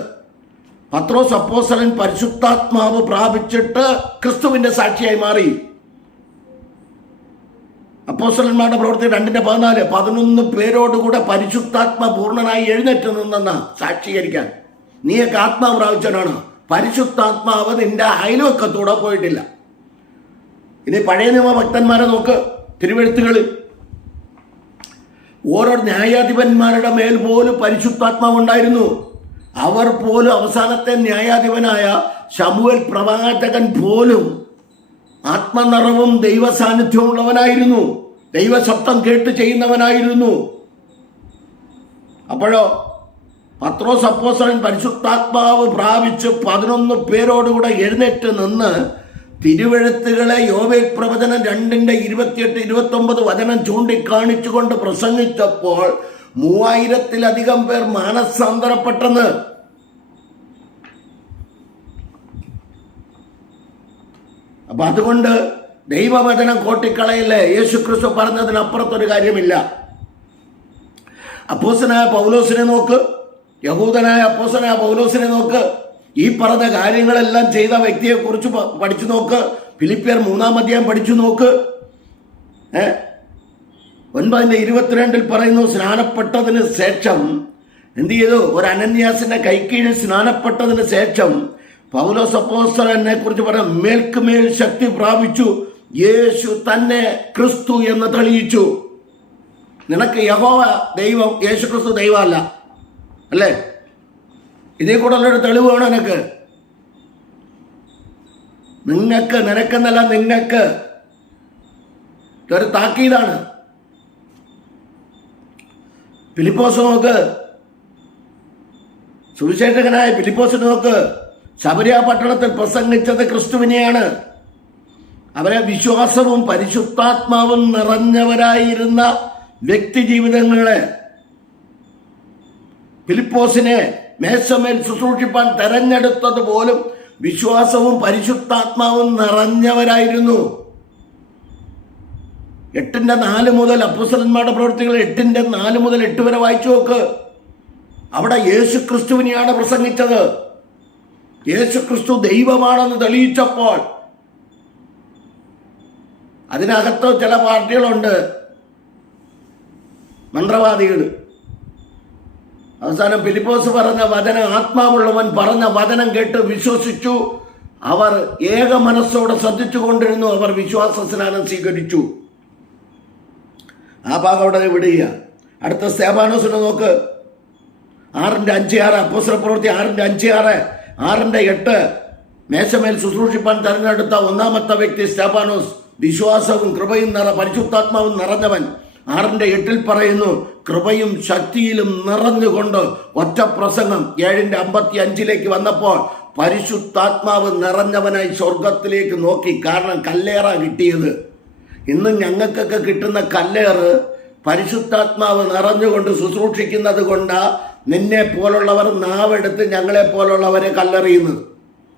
പത്രോസ് അപ്പോസ്തലൻ പരിശുദ്ധാത്മാവ് പ്രാപിച്ചിട്ട് ക്രിസ്തുവിന്റെ സാക്ഷിയായി മാറി. അപ്പോസ്തലന്മാരുടെ പ്രവൃത്തി 2:14 11 പേരോടുകൂടെ പരിശുദ്ധാത്മ പൂർണ്ണനായി എഴുന്നേറ്റ് നിന്നെന്ന സാക്ഷീകരിക്കാൻ. നീയൊക്കെ ആത്മാവ് പ്രാപിച്ചവനാണ്. പരിശുദ്ധാത്മാവ് നിന്റെ അയൽവക്കത്തൂടെ പോയിട്ടില്ല. ഇനി പഴയ നിയമ ഭക്തന്മാരെ നോക്ക്. തിരുവെഴുത്തുകളിൽ ഓരോ ന്യായാധിപന്മാരുടെ മേൽ പോലും പരിശുദ്ധാത്മാവ് ഉണ്ടായിരുന്നു. അവർ പോലും അവസാനത്തെ ന്യായാധിപനായ ശമൂവേൽ പ്രവാചകൻ പോലും ആത്മനിറവും ദൈവ സാന്നിധ്യവും ഉള്ളവനായിരുന്നു. ദൈവശബ്ദം കേട്ട് ചെയ്യുന്നവനായിരുന്നു. അപ്പോഴോ പത്രോസ് അപ്പോസ്തലൻ പരിശുദ്ധാത്മാവ് പ്രാപിച്ച് 11 പേരോടുകൂടെ എഴുന്നേറ്റ് നിന്ന് തിരുവെഴുത്തുകളെ യോവേൽ പ്രവചനം 2:28-29 വചനം ചൂണ്ടിക്കാണിച്ചുകൊണ്ട് പ്രസംഗിച്ചപ്പോൾ 3000-ലധികം പേർ മാനസാന്തരപ്പെട്ടെന്ന്. അപ്പൊ അതുകൊണ്ട് ദൈവവചനം കോട്ടിക്കളയില്ലേ. യേശുക്രിസ്തു പറഞ്ഞതിനപ്പുറത്തൊരു കാര്യമില്ല. അപ്പോസ്തലനായ പൗലോസിനെ നോക്ക്. യഹൂദനായ അപ്പോസ്തലനായ പൗലോസിനെ നോക്ക്. ഈ പറഞ്ഞ കാര്യങ്ങളെല്ലാം ചെയ്ത വ്യക്തിയെ കുറിച്ച് പഠിച്ചു നോക്ക്. ഫിലിപ്പിയർ 3-ാം അധ്യായം പഠിച്ചു നോക്ക്. 9:22 പറയുന്നു, സ്നാനപ്പെട്ടതിന് ശേഷം എന്ത് ചെയ്തു? ഒരു അനന്യാസിന്റെ കൈക്കീഴിൽ സ്നാനപ്പെട്ടതിന് ശേഷം പൗലോസ് അപ്പോസ്തലനെ കുറിച്ച് പറയാം, മേൽക്കുമേൽ ശക്തി പ്രാപിച്ചു, യേശു തന്നെ ക്രിസ്തു എന്ന് തെളിയിച്ചു. നിനക്ക് യഹോവ ദൈവം, യേശു ക്രിസ്തു ദൈവമല്ല അല്ലേ? ഇതിൽ കൂടുതലൊരു തെളിവ് വേണം നിനക്ക്. നിനക്കെന്നല്ല, നിങ്ങൾക്ക് ഒരു താക്കീതാണ്. ഫിലിപ്പോസ് നോക്ക്. സുവിശേഷകനായ ഫിലിപ്പോസിനെ നോക്ക്. ശമരിയ പട്ടണത്തിൽ പ്രസംഗിച്ചത് ക്രിസ്തുവിനെയാണ്. അവരെ വിശ്വാസവും പരിശുദ്ധാത്മാവും നിറഞ്ഞവരായിരുന്ന വ്യക്തി ജീവിതങ്ങളെ, ഫിലിപ്പോസിനെ മേശമേൽ ശുശ്രൂഷിപ്പാൻ തെരഞ്ഞെടുത്തത് പോലും വിശ്വാസവും പരിശുദ്ധാത്മാവും നിറഞ്ഞവരായിരുന്നു. 8:4 മുതൽ അപ്പോസ്തലന്മാരുടെ പ്രവൃത്തികൾ 8:4 മുതൽ 8 വരെ വായിച്ചു നോക്ക്. അവിടെ യേശു ക്രിസ്തുവിനെയാണ് പ്രസംഗിച്ചത്. യേശു ക്രിസ്തു ദൈവമാണെന്ന് തെളിയിച്ചപ്പോൾ അതിനകത്ത് ചില പാർട്ടികളുണ്ട്, മന്ത്രവാദികൾ. അവസാനം ഫിലിപ്പോസ് പറഞ്ഞ വചനം, ആത്മാവുള്ളവൻ പറഞ്ഞ വചനം കേട്ട് വിശ്വസിച്ചു. അവർ ഏക മനസ്സോടെ ശ്രദ്ധിച്ചു കൊണ്ടിരുന്നു. അവർ വിശ്വാസ സ്നാനം സ്വീകരിച്ചു. ആ ഭാഗം അവിടെ വിടുക. അടുത്ത സ്തേഫാനോസിനെ നോക്ക്. 6:5-6 അപ്പോസ്തല പ്രവൃത്തി 6:5-6 6:8 മേശമേൽ ശുശ്രൂഷിപ്പാൻ തെരഞ്ഞെടുത്ത 1-ാമത്തെ വ്യക്തി സ്തേഫാനോസ്, വിശ്വാസവും കൃപയും പരിശുദ്ധാത്മാവും നിറഞ്ഞവൻ. 6:8 പറയുന്നു, കൃപയും ശക്തിയിലും നിറഞ്ഞുകൊണ്ട് ഒറ്റ പ്രസംഗം. 7:55 വന്നപ്പോൾ പരിശുദ്ധാത്മാവ് നിറഞ്ഞവനായി സ്വർഗത്തിലേക്ക് നോക്കി. കാരണം കല്ലേറ കിട്ടിയത്. ഇന്ന് ഞങ്ങൾക്കൊക്കെ കിട്ടുന്ന കല്ലേറ് പരിശുദ്ധാത്മാവ് നിറഞ്ഞുകൊണ്ട് ശുശ്രൂഷിക്കുന്നത് കൊണ്ടാ നിന്നെ പോലുള്ളവർ നാവെടുത്ത് ഞങ്ങളെ പോലുള്ളവരെ കല്ലെറിയുന്നത്.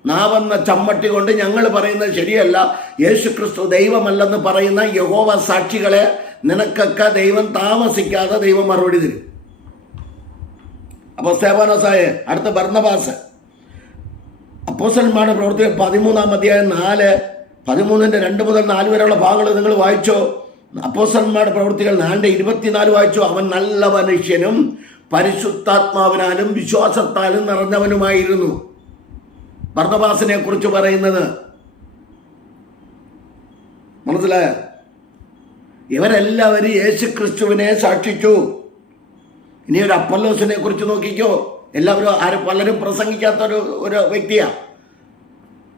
നാവെന്ന ചമ്മട്ടി കൊണ്ട് ഞങ്ങൾ പറയുന്നത് ശരിയല്ല, യേശു ക്രിസ്തു ദൈവമല്ലെന്ന് പറയുന്ന യഹോവ സാക്ഷികളെ നിനക്കൊക്കെ ദൈവം താമസിക്കാതെ ദൈവം മറുപടി തരും. അപ്പോൾ സ്തേഫാനോസായ അടുത്ത ബർന്നബാസ്. അപ്പോസ്തലന്മാരുടെ പ്രവൃത്തികൾ 13-ാം അധ്യായം 13:2 മുതൽ 4 വരെയുള്ള ഭാഗങ്ങൾ നിങ്ങൾ വായിച്ചോ. അപ്പോസ്തലന്മാരുടെ പ്രവൃത്തികൾ 4:24 വായിച്ചോ. അവൻ നല്ല മനുഷ്യനും പരിശുദ്ധാത്മാവിനാലും വിശ്വാസത്താലും നിറഞ്ഞവനുമായിരുന്നു. ബർന്നബാസിനെ കുറിച്ച് പറയുന്നത് മനസ്സിലായ? ഇവരെല്ലാവരും യേശു ക്രിസ്തുവിനെ സാക്ഷിച്ചു. ഇനി ഒരു അപ്പൊല്ലോസിനെ കുറിച്ച് നോക്കിക്കോ. എല്ലാവരും പലരും പ്രസംഗിക്കാത്ത ഒരു വ്യക്തിയാണ്.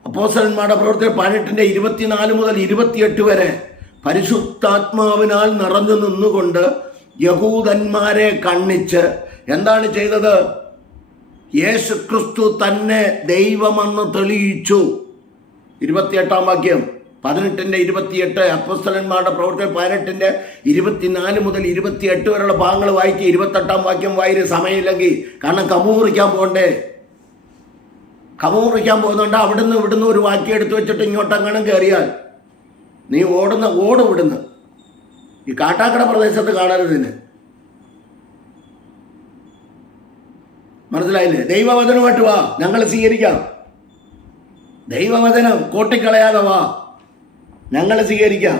അപ്പോസ്തലന്മാരുടെ പ്രവൃത്തികൾ 18:24 മുതൽ 28 വരെ പരിശുദ്ധാത്മാവിനാൽ നിറഞ്ഞു നിന്നുകൊണ്ട് യഹൂദന്മാരെ കണ്ണിച്ച് എന്താണ് ചെയ്തത്? യേശു ക്രിസ്തു തന്നെ ദൈവമെന്ന് തെളിയിച്ചു. 28-ാം വാക്യം. 18:28 അപ്പോസ്തലന്മാരുടെ പ്രവർത്തനം 18:24 മുതൽ 28 വരെയുള്ള ഭാഗങ്ങൾ വായിക്കുക. 28-ാം വാക്യം വായിര് സമയമില്ലെങ്കിൽ. കാരണം കമൂറിക്കാൻ പോകണ്ടേ, കമൂറിക്കാൻ പോകുന്നുണ്ട്. അവിടുന്ന് ഇവിടുന്ന് ഒരു വാക്യം എടുത്തു വെച്ചിട്ട് ഇങ്ങോട്ടെങ്ങനെ കയറിയാൽ നീ ഓടും ഇവിടുന്ന്. ഈ കാട്ടാക്കട പ്രദേശത്ത് കാണരുത് ഇതിന്. മനസ്സിലായില്ലേ? ദൈവവചനമായിട്ട് വാ, ഞങ്ങൾ സ്വീകരിക്കാം. ദൈവവചനം കോട്ടിക്കളയാതെ വാ, ഞങ്ങൾ സ്വീകരിക്കാം.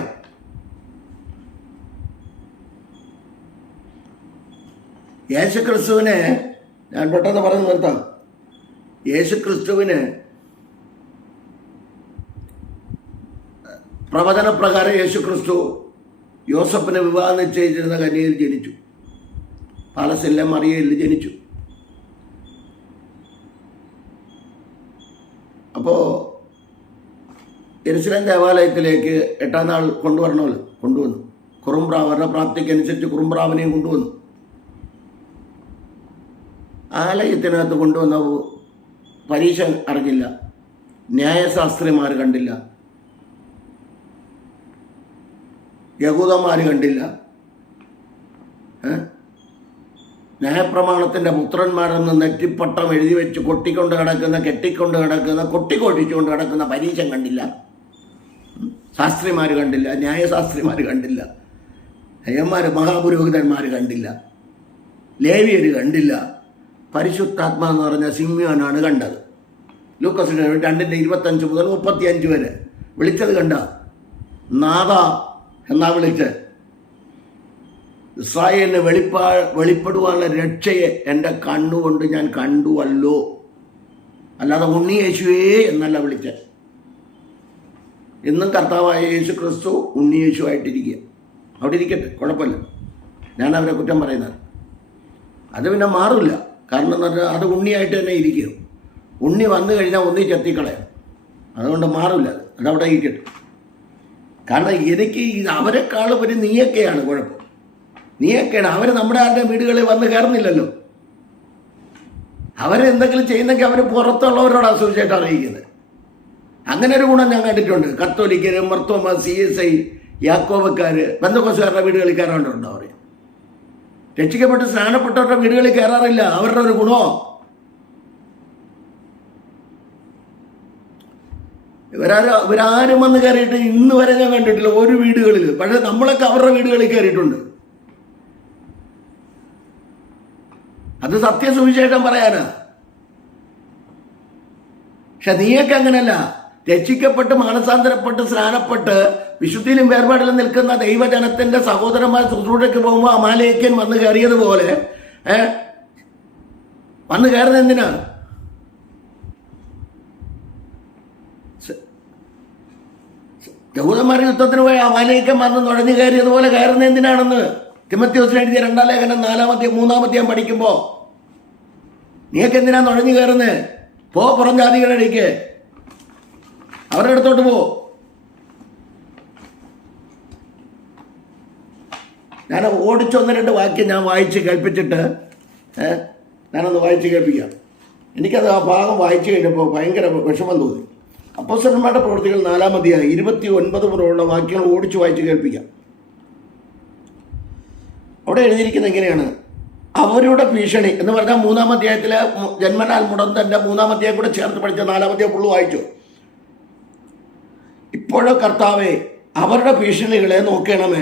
യേശുക്രിസ്തുവിനെ ഞാൻ പെട്ടെന്ന് പറഞ്ഞു നിർത്താം. യേശുക്രിസ്തുവിന് പ്രവചനപ്രകാരം യേശുക്രിസ്തു യോസഫിനെ വിവാഹം നിശ്ചയിച്ചിരുന്ന കന്യകയിൽ ജനിച്ചു. പാലസിലെ മറിയയിൽ ജനിച്ചു. അപ്പോൾ യെരുശലേം ദേവാലയത്തിലേക്ക് 8-ാം നാൾ കൊണ്ടുവരണമല്ലോ, കൊണ്ടുവന്നു. കുറുമ്പ്രാവ്, അവരുടെ പ്രാപ്തിക്കനുസരിച്ച് കുറുമ്പ്രാവിനെയും കൊണ്ടുവന്നു. ആലയത്തിനകത്ത് കൊണ്ടുവന്ന പരീക്ഷ അറിഞ്ഞില്ല, ന്യായശാസ്ത്രിമാർ കണ്ടില്ല, യഹൂദന്മാർ കണ്ടില്ല, ന്യായപ്രമാണത്തിൻ്റെ പുത്രന്മാരെന്ന് നെറ്റിപ്പട്ടം എഴുതി വെച്ച് കെട്ടിക്കൊണ്ട് കിടക്കുന്ന കൊട്ടിക്കൊഴിച്ചുകൊണ്ട് കിടക്കുന്ന പരീക്ഷ കണ്ടില്ല. ശാസ്ത്രിമാർ കണ്ടില്ല, ന്യായശാസ്ത്രിമാർ കണ്ടില്ല, അയ്യന്മാർ മഹാപുരോഹിതന്മാർ കണ്ടില്ല, ലേവിയർ കണ്ടില്ല. പരിശുദ്ധാത്മാ എന്ന് പറഞ്ഞ സിംഹനാണ് കണ്ടത്. ലൂക്കോസിന്റെ 2:25 മുതൽ 35 വരെ വിളിച്ചത് കണ്ട നാഥ എന്നാ വിളിച്ച്. ഇസ്രായേലിന് വെളിപ്പെടുവാനുള്ള രക്ഷയെ എൻ്റെ കണ്ണുകൊണ്ട് ഞാൻ കണ്ടുവല്ലോ, അല്ലാതെ ഉണ്ണി യേശുവേ എന്നല്ല വിളിച്ചത്. ഇന്നും കർത്താവായ യേശു ക്രിസ്തു ഉണ്ണി യേശു ആയിട്ടിരിക്കുക. അവിടെ ഇരിക്കട്ടെ, കുഴപ്പമില്ല, ഞാൻ അവരെ കുറ്റം പറയുന്നത്. അത് പിന്നെ മാറില്ല. കാരണം എന്ന് പറഞ്ഞാൽ അത് ഉണ്ണിയായിട്ട് തന്നെ ഇരിക്കും. ഉണ്ണി വന്നു കഴിഞ്ഞാൽ ഒന്നി ചെത്തിക്കളയാം, അതുകൊണ്ട് മാറില്ല. അതവിടെ ഇരിക്കട്ടെ. കാരണം എനിക്ക് അവരെക്കാൾ ഒരു നീയൊക്കെയാണ് കുഴപ്പം. നീയൊക്കെയാണ്. അവർ നമ്മുടെ ആരുടെ വീടുകളിൽ വന്ന് കയറുന്നില്ലല്ലോ. അവരെന്തെങ്കിലും ചെയ്യുന്നെങ്കിൽ അവർ പുറത്തുള്ളവരോടാണ് സുവിശേഷം അറിയിക്കുന്നത്. അങ്ങനെ ഒരു ഗുണം ഞാൻ കണ്ടിട്ടുണ്ട്. കത്തോലിക്കർ, മർത്തോമ, CSI, യാക്കോബക്കാർ, ബന്ധക്കോസുകാരുടെ വീടുകളിൽ കയറാണ്ടുണ്ടോ? അവർ രക്ഷിക്കപ്പെട്ട് സ്നാനപ്പെട്ടവരുടെ വീടുകളിൽ കയറാറില്ല. അവരുടെ ഒരു ഗുണമോ? ഇവരാരും വന്ന് കയറിയിട്ട് ഇന്ന് വരെ ഞാൻ കണ്ടിട്ടില്ല ഒരു വീടുകളിൽ. പക്ഷേ നമ്മളൊക്കെ അവരുടെ വീടുകളിൽ കയറിയിട്ടുണ്ട്. അത് സത്യസുവിശേഷം പറയാനാ. പക്ഷെ നീയൊക്കെ അങ്ങനല്ല. രക്ഷിക്കപ്പെട്ട് മാനസാന്തരപ്പെട്ട് സ്നാനപ്പെട്ട് വിശുദ്ധിയിലും വേർപാടിലും നിൽക്കുന്ന ദൈവജനത്തിന്റെ സഹോദരന്മാർ ശുശ്രൂഷയ്ക്ക് പോകുമ്പോൾ അമാലേക്കൻ വന്ന് കയറിയതുപോലെ വന്ന് കയറുന്നത് എന്തിനാണ്? യഹൂദന്മാരുടെ യുദ്ധത്തിന് പോയ അമാലേക്കൻ വന്ന് നുഴഞ്ഞു കയറിയതുപോലെ കയറുന്നത് എന്തിനാണെന്ന് തിമോഥെയോസിന് എഴുതിയ 2-ാം ലേഖനം 4-3 പഠിക്കുമ്പോൾ നീയൊക്കെ എന്തിനാ നുഴഞ്ഞു കയറുന്നത്? പുറം ജാതികളുടെ ഇടയ്ക്ക് അവരുടെ അടുത്തോട്ട് പോ. ഞാൻ ഓടിച്ചൊന്ന് 2 വാക്യം ഞാൻ വായിച്ച് കേൾപ്പിച്ചിട്ട് ഞാനൊന്ന് വായിച്ച് കേൾപ്പിക്കാം. എനിക്കത് ആ ഭാഗം വായിച്ചു കഴിഞ്ഞപ്പോൾ ഭയങ്കര വിഷമം തോന്നി. അപ്പോസ്തലന്മാരുടെ പ്രവൃത്തികൾ 4-ാം അധ്യായം 29 മുതലുള്ള വാക്യങ്ങൾ ഓടിച്ച് വായിച്ച് കേൾപ്പിക്കാം. അവിടെ എഴുതിയിരിക്കുന്നത് എങ്ങനെയാണ്? അവരുടെ ഭീഷണി എന്ന് പറഞ്ഞാൽ 3-ാം അധ്യായത്തിലെ ജന്മനാൽ മുടന്തൻ്റെ 3-ാം അധ്യായം കൂടെ ചേർത്ത് പഠിച്ച 4-ാം അധ്യായം ഫുള്ള് വായിച്ചു. ഇപ്പോഴോ കർത്താവേ, അവരുടെ ഭീഷണികളെ നോക്കണമേ.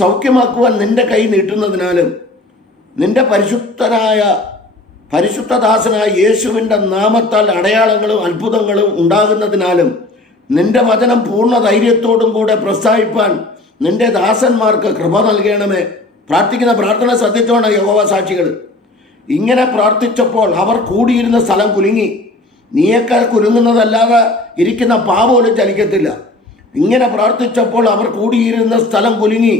സൗഖ്യമാക്കുവാൻ നിന്റെ കൈ നീട്ടുന്നതിനാലും നിന്റെ പരിശുദ്ധദാസനായ യേശുവിൻ്റെ നാമത്താൽ അടയാളങ്ങളും അത്ഭുതങ്ങളും ഉണ്ടാകുന്നതിനാലും നിന്റെ വചനം പൂർണ്ണ ധൈര്യത്തോടും കൂടെ പ്രസ്താവിപ്പാൻ നിന്റെ ദാസന്മാർക്ക് കൃപ നൽകണമേ. പ്രാർത്ഥിക്കുന്ന പ്രാർത്ഥന ശ്രദ്ധിച്ചോണം യഹോവ സാക്ഷികൾ. ഇങ്ങനെ പ്രാർത്ഥിച്ചപ്പോൾ അവർ കൂടിയിരുന്ന സ്ഥലം കുലുങ്ങി. നീയേക്കാൾ കുലുങ്ങുന്നതല്ലാതെ ഇരിക്കുന്ന പാപോലും ചലിക്കത്തില്ല. ഇങ്ങനെ പ്രാർത്ഥിച്ചപ്പോൾ അവർ കൂടിയിരുന്ന സ്ഥലം കുലുങ്ങി.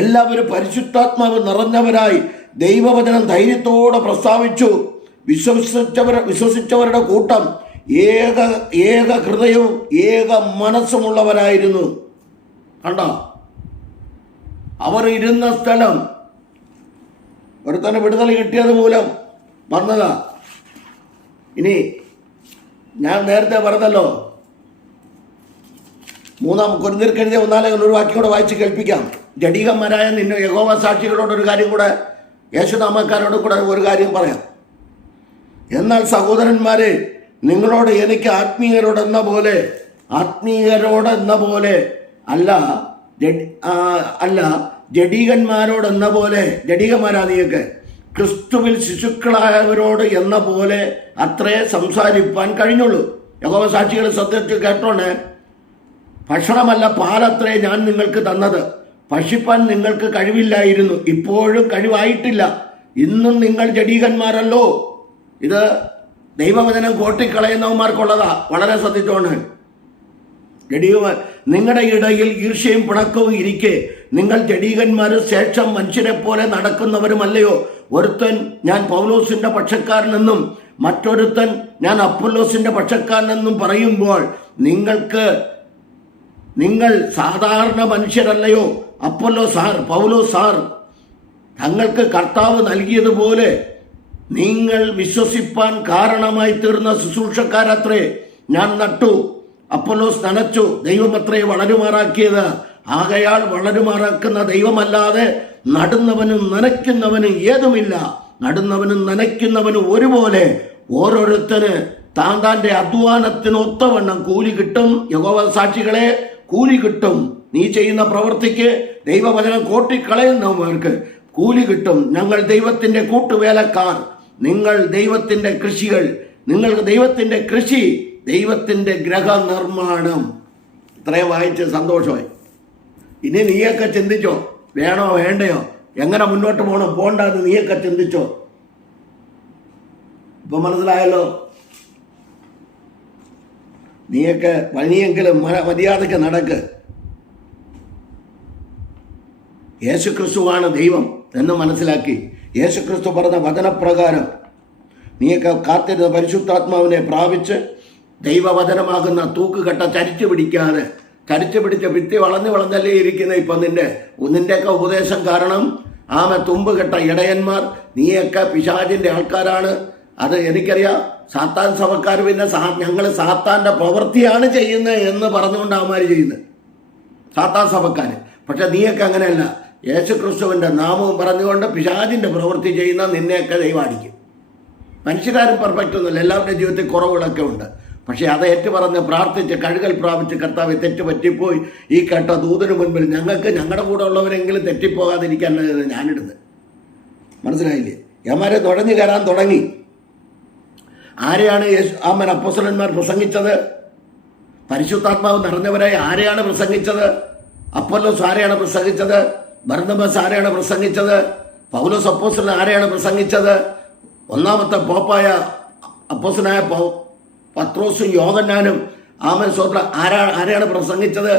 എല്ലാവരും പരിശുദ്ധാത്മാവ് നിറഞ്ഞവരായി ദൈവവചനം ധൈര്യത്തോടെ പ്രസ്താവിച്ചു. വിശ്വസിച്ചവരുടെ കൂട്ടം ഏക ഹൃദയവും ഏക മനസ്സുമുള്ളവരായിരുന്നു. കണ്ടോ? അവർ ഇരുന്ന സ്ഥലം ഒരുത്തന്നെ വിടുതൽ കിട്ടിയത് മൂലം വന്നതാ. ഇനി ഞാൻ നേരത്തെ പറഞ്ഞല്ലോ, കൊരിന്ത്യർക്ക് എഴുതിയ 1 ലേഖനം ഒരു വാക്യം കൂടെ വായിച്ച് കേൾപ്പിക്കാം. ജഡികന്മാരായ നിന്നെ യഹോവ സാക്ഷികളോട് ഒരു കാര്യം കൂടെ, യേശുനാമക്കാരോട് കൂടെ ഒരു കാര്യം പറയാം. എന്നാൽ സഹോദരന്മാരെ, നിങ്ങളോട് എനിക്ക് ആത്മീയരോടെന്ന പോലെ അല്ല ജഡികന്മാരോടെന്ന പോലെ, ജഡികന്മാരാ നീയൊക്കെ, ക്രിസ്തുവിൽ ശിശുക്കളായവരോട് എന്ന പോലെ അത്രേ സംസാരിപ്പാൻ കഴിഞ്ഞുള്ളൂ. യഹോവ സാക്ഷികൾ സത്യത്തിൽ കേട്ടോണേ. ഭക്ഷണമല്ല പാലത്രേ ഞാൻ നിങ്ങൾക്ക് തന്നത്. ഭക്ഷിപ്പാൻ നിങ്ങൾക്ക് കഴിവില്ലായിരുന്നു, ഇപ്പോഴും കഴിവായിട്ടില്ല. ഇന്നും നിങ്ങൾ ജഡീകന്മാരല്ലോ. ഇത് ദൈവവചനം കോട്ടിക്കളയുന്നവന്മാർക്കുള്ളതാ. വളരെ ശ്രദ്ധിച്ചോണ്. നിങ്ങളുടെ ഇടയിൽ ഈർഷ്യയും പിണക്കവും ഇരിക്കെ നിങ്ങൾ ജഡീകന്മാരും ശേഷം മനുഷ്യരെ പോലെ നടക്കുന്നവരുമല്ലയോ? ഒരുത്തൻ ഞാൻ പൗലോസിന്റെ പക്ഷക്കാരനെന്നും മറ്റൊരുത്തൻ ഞാൻ അപ്പൊല്ലോസിന്റെ പക്ഷക്കാരനെന്നും പറയുമ്പോൾ നിങ്ങൾ സാധാരണ മനുഷ്യരല്ലയോ? അപ്പൊല്ലോ സാർ, പൗലോ സാർ, തങ്ങൾക്ക് കർത്താവ് നൽകിയതുപോലെ നിങ്ങൾ വിശ്വസിപ്പാൻ കാരണമായി തീർന്ന ശുശ്രൂഷക്കാരത്രേ. ഞാൻ നട്ടു, അപ്പൊല്ലോസ് നനച്ചു, ദൈവമത്രേ വളരുമാറാക്കിയത്. ആകയാൽ വളരുമാറാക്കുന്ന ദൈവമല്ലാതെ നടുന്നവനും നനയ്ക്കുന്നവനും ഏതുമില്ല. നടുന്നവനും നനയ്ക്കുന്നവനും ഒരുപോലെ ഓരോരുത്തര് താന്താന്റെ അധ്വാനത്തിന് ഒത്തവണ്ണം കൂലി കിട്ടും. യഹോവ സാക്ഷികളെ, കൂലി കിട്ടും. നീ ചെയ്യുന്ന പ്രവൃത്തിക്ക് ദൈവവചനം കോട്ടിക്കളയുന്നവർക്ക് കൂലി കിട്ടും. ഞങ്ങൾ ദൈവത്തിന്റെ കൂട്ടുവേലക്കാർ, നിങ്ങൾ ദൈവത്തിന്റെ കൃഷികൾ, നിങ്ങൾക്ക് ദൈവത്തിന്റെ കൃഷി, ദൈവത്തിന്റെ ഗ്രഹനിർമ്മാണം. ഇത്രയും വായിച്ച് സന്തോഷമായി. ഇനി നീയൊക്കെ ചിന്തിച്ചോ, വേണോ വേണ്ടയോ, എങ്ങനെ മുന്നോട്ട് പോകണോ പോണ്ടെന്ന് നീയൊക്കെ ചിന്തിച്ചോ. ഇപ്പൊ മനസ്സിലായല്ലോ. നീയൊക്കെ വലിയെങ്കിലും മര്യാദയ്ക്ക് നടക്ക്. യേശുക്രിസ്തുവാണ് ദൈവം എന്ന് മനസ്സിലാക്കി യേശുക്രിസ്തു പറഞ്ഞ വചനപ്രകാരം നീയൊക്കെ കാത്തിരുന്ന പരിശുദ്ധാത്മാവിനെ പ്രാപിച്ച് ദൈവവചനമാകുന്ന തൂക്കുകെട്ട ചരിച്ചു പിടിച്ച ഭിത്തി വളഞ്ഞല്ലേ ഇരിക്കുന്ന. ഇപ്പം നിന്റെയൊക്കെ ഉപദേശം കാരണം തുമ്പ് കെട്ട ഇടയന്മാർ, നീയൊക്കെ പിശാചിന്റെ ആൾക്കാരാണ്. അത് എനിക്കറിയാം. സാത്താൻ സഭക്കാർ പിന്നെ ഞങ്ങൾ സാത്താന്റെ പ്രവൃത്തിയാണ് ചെയ്യുന്നത് എന്ന് പറഞ്ഞുകൊണ്ട് അവന്മാർ ചെയ്യുന്നത്, സാത്താൻ സഭക്കാർ. പക്ഷെ നീയൊക്കെ അങ്ങനെയല്ല. യേശുക്രിസ്തുവിന്റെ നാമവും പറഞ്ഞുകൊണ്ട് പിശാചിന്റെ പ്രവൃത്തി ചെയ്യുന്ന നിന്നെയൊക്കെ ദൈവാടിക്കും. മനുഷ്യരാരും പെർഫെക്റ്റ് ഒന്നുമില്ല, എല്ലാവരുടെ ജീവിതത്തിൽ കുറവുകളൊക്കെ ഉണ്ട്. പക്ഷെ അത് ഏറ്റുപറഞ്ഞ് പ്രാർത്ഥിച്ച് കഴുകൽ പ്രാപിച്ച് കർത്താവ് തെറ്റ് പറ്റിപ്പോയി ഈ കേട്ട ദൂതന് മുൻപിൽ ഞങ്ങളുടെ കൂടെ ഉള്ളവരെങ്കിലും തെറ്റിപ്പോകാതിരിക്കാനാണ് ഞാനിടുന്നത്. മനസ്സിലായില്ലേ? യമാരെ നുഴഞ്ഞു കയറാൻ തുടങ്ങി. ആരെയാണ് അപ്പോസ്തലന്മാർ പ്രസംഗിച്ചത്? പരിശുദ്ധാത്മാവ് നിറഞ്ഞവരായി ആരെയാണ് പ്രസംഗിച്ചത്? അപ്പൊല്ലോസ് ആരെയാണ് പ്രസംഗിച്ചത്? ബർന്നബാസ് ആരെയാണ് പ്രസംഗിച്ചത്? പൗലോസ് അപ്പോസ്തലൻ ആരെയാണ് പ്രസംഗിച്ചത്? ഒന്നാമത്തെ പോപ്പായ അപ്പോസ്തലനായ പത്രോസും യോഹന്നാനും ആരെയാണ് പ്രസംഗിച്ചത്?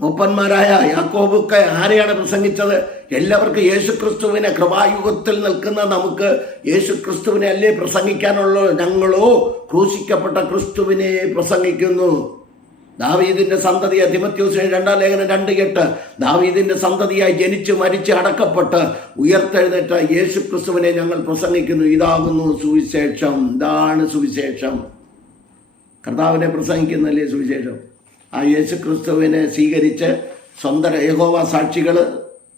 മൂപ്പന്മാരായ യാക്കോബൊക്കെ ആരെയാണ് പ്രസംഗിച്ചത്? എല്ലാവർക്കും യേശുക്രിസ്തുവിനെ, കൃപായുഗത്തിൽ നിൽക്കുന്ന നമുക്ക് യേശുക്രിസ്തുവിനെ അല്ലേ പ്രസംഗിക്കാനുള്ളൂ? ഞങ്ങളോ ക്രൂശിക്കപ്പെട്ട ക്രിസ്തുവിനെ പ്രസംഗിക്കുന്നു. ദാവീദിന്റെ സന്തതിയെ, തിമോഥെയോസ് 2 ലേഖനം 2:8, ദാവീദിന്റെ സന്തതിയായി ജനിച്ച് മരിച്ച് അടക്കപ്പെട്ട് ഉയർത്തെഴുന്നേറ്റ യേശുക്രിസ്തുവിനെ ഞങ്ങൾ പ്രസംഗിക്കുന്നു. ഇതാകുന്നു സുവിശേഷം. ഇതാണ് സുവിശേഷം. കർത്താവിനെ പ്രസംഗിക്കുന്നല്ലേ സുവിശേഷം. ആ യേശുക്രിസ്തുവിനെ സ്വീകരിച്ച് സ്വന്തം യഹോവ സാക്ഷികൾ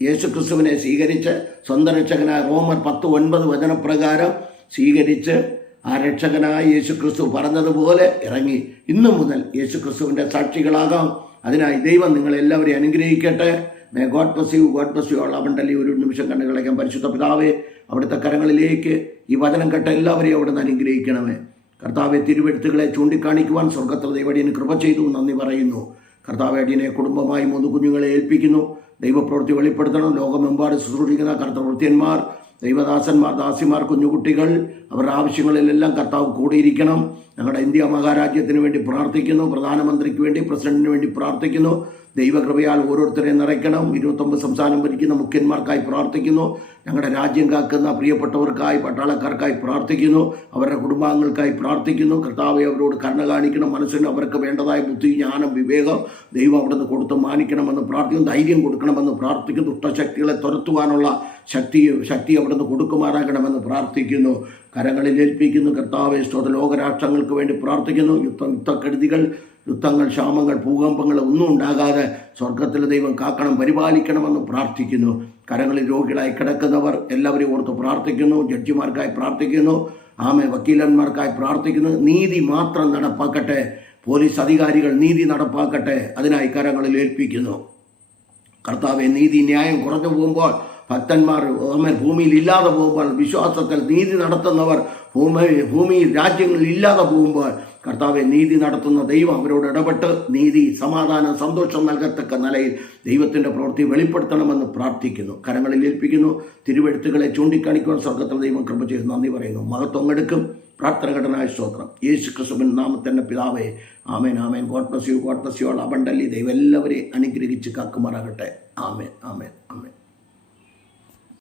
യേശുക്രിസ്തുവിനെ സ്വീകരിച്ച് സ്വന്തം രക്ഷകനായ റോമർ 10:9 വചനപ്രകാരം സ്വീകരിച്ച് ആ രക്ഷകനായ യേശുക്രിസ്തു പറഞ്ഞതുപോലെ ഇറങ്ങി ഇന്നു മുതൽ യേശുക്രിസ്തുവിൻ്റെ സാക്ഷികളാകാം. അതിനായി ദൈവം നിങ്ങളെല്ലാവരെയും അനുഗ്രഹിക്കട്ടെ. May God bless you, God bless you all. Abundantly ഒരു നിമിഷം കണ്ണുകളയ്ക്കാൻ പരിശുദ്ധ പിതാവേ, അവിടുത്തെ കരങ്ങളിലേക്ക് ഈ വചനം കേട്ട എല്ലാവരെയും അവിടുന്ന് അനുഗ്രഹിക്കണമേ. കർത്താവെ, തിരുവെഴുത്തുകളെ ചൂണ്ടിക്കാണിക്കുവാൻ സ്വർഗത്തിൽ ദൈവടിയന് കൃപ ചെയ്തു നന്ദി പറയുന്നു. കർത്താവെ, അടിയനെ കുടുംബമായി 3 കുഞ്ഞുങ്ങളെ ഏൽപ്പിക്കുന്നു. ദൈവപ്രവൃത്തി വെളിപ്പെടുത്തണം. ലോകമെമ്പാട് ശുശ്രൂഷിക്കുന്ന കർത്തവൃത്യന്മാർ, ദൈവദാസന്മാർ, ദാസിമാർ, കുഞ്ഞുകുട്ടികൾ, അവരുടെ ആവശ്യങ്ങളിലെല്ലാം കർത്താവ് കൂടിയിരിക്കണം. ഞങ്ങളുടെ ഇന്ത്യ മഹാരാജ്യത്തിന് വേണ്ടി പ്രാർത്ഥിക്കുന്നു. പ്രധാനമന്ത്രിക്ക് വേണ്ടി, പ്രസിഡന്റിന് വേണ്ടി പ്രാർത്ഥിക്കുന്നു. ദൈവകൃപയാൽ ഓരോരുത്തരെയും നിറയ്ക്കണം. 29 സംസ്ഥാനം ഭരിക്കുന്ന മുഖ്യന്മാർക്കായി പ്രാർത്ഥിക്കുന്നു. ഞങ്ങളുടെ രാജ്യം കാക്കുന്ന പ്രിയപ്പെട്ടവർക്കായി, പട്ടാളക്കാർക്കായി പ്രാർത്ഥിക്കുന്നു. അവരുടെ കുടുംബാംഗങ്ങൾക്കായി പ്രാർത്ഥിക്കുന്നു. കർത്താവെ, അവരോട് കരുണ കാണിക്കണം. മനസ്സിന് അവർക്ക് വേണ്ടതായ ബുദ്ധി, ജ്ഞാനം, വിവേകം ദൈവം അവിടുന്ന് കൊടുത്ത് മാനിക്കണമെന്ന് പ്രാർത്ഥിക്കുന്നു. ധൈര്യം കൊടുക്കണം. കൊടുക്കണമെന്ന് പ്രാർത്ഥിക്കുന്നു. ദുഷ്ടശക്തികളെ തുരത്തുവാനുള്ള ശക്തി അവിടുന്ന് കൊടുക്കുമാറാകണമെന്ന് പ്രാർത്ഥിക്കുന്നു. കരങ്ങളിൽ ഏൽപ്പിക്കുന്നു കർത്താവേ. സ്തോത്രം. ലോകരാഷ്ട്രങ്ങൾക്ക് വേണ്ടി പ്രാർത്ഥിക്കുന്നു. യുദ്ധക്കെടുതികൾ, യുദ്ധങ്ങൾ, ക്ഷാമങ്ങൾ, ഭൂകമ്പങ്ങൾ ഒന്നും ഉണ്ടാകാതെ സ്വർഗത്തിലെ ദൈവം കാക്കണം, പരിപാലിക്കണമെന്ന് പ്രാർത്ഥിക്കുന്നു. കരങ്ങളിൽ രോഗികളായി കിടക്കുന്നവർ എല്ലാവരെയും ഓർത്ത് പ്രാർത്ഥിക്കുന്നു. ജഡ്ജിമാർക്കായി പ്രാർത്ഥിക്കുന്നു. വക്കീലന്മാർക്കായി പ്രാർത്ഥിക്കുന്നു. നീതി മാത്രം നടപ്പാക്കട്ടെ. പോലീസ് അധികാരികൾ നീതി നടപ്പാക്കട്ടെ. അതിനായി കരങ്ങളിൽ ഏൽപ്പിക്കുന്നു. കർത്താവെ, നീതി ന്യായം കുറഞ്ഞു പോകുമ്പോൾ, ഭക്തന്മാർ ഭൂമിയിൽ ഇല്ലാതെ പോകുമ്പോൾ, വിശ്വാസത്തിൽ നീതി നടത്തുന്നവർ ഭൂമിയിൽ രാജ്യങ്ങളിൽ ഇല്ലാതെ പോകുമ്പോൾ, കർത്താവെ, നീതി നടത്തുന്ന ദൈവം അവരോട് ഇടപെട്ട് നീതി, സമാധാനം, സന്തോഷം നൽകത്തക്ക നിലയിൽ ദൈവത്തിൻ്റെ പ്രവൃത്തി വെളിപ്പെടുത്തണമെന്ന് പ്രാർത്ഥിക്കുന്നു. കരങ്ങളിൽ ഏൽപ്പിക്കുന്നു. തിരുവെഴുത്തുകളെ ചൂണ്ടിക്കാണിക്കുവാൻ സ്വർഗത്തിലെ ദൈവം കൃപ ചെയ്ത് നന്ദി പറയുന്നു. മഹത്വം എടുക്കും. പ്രാർത്ഥനഘടനായ സ്തോത്രം. യേശു ക്രിസ്തുവിൻ നാമത്തിൻ്റെ പിതാവേ, ആമേൻ, ആമേൻ. God bless you, God bless you all abundantly. ദൈവം എല്ലാവരെയും അനുഗ്രഹിച്ച് കാക്കുമാറാകട്ടെ. ആമേൻ, ആമേൻ, ആമേൻ.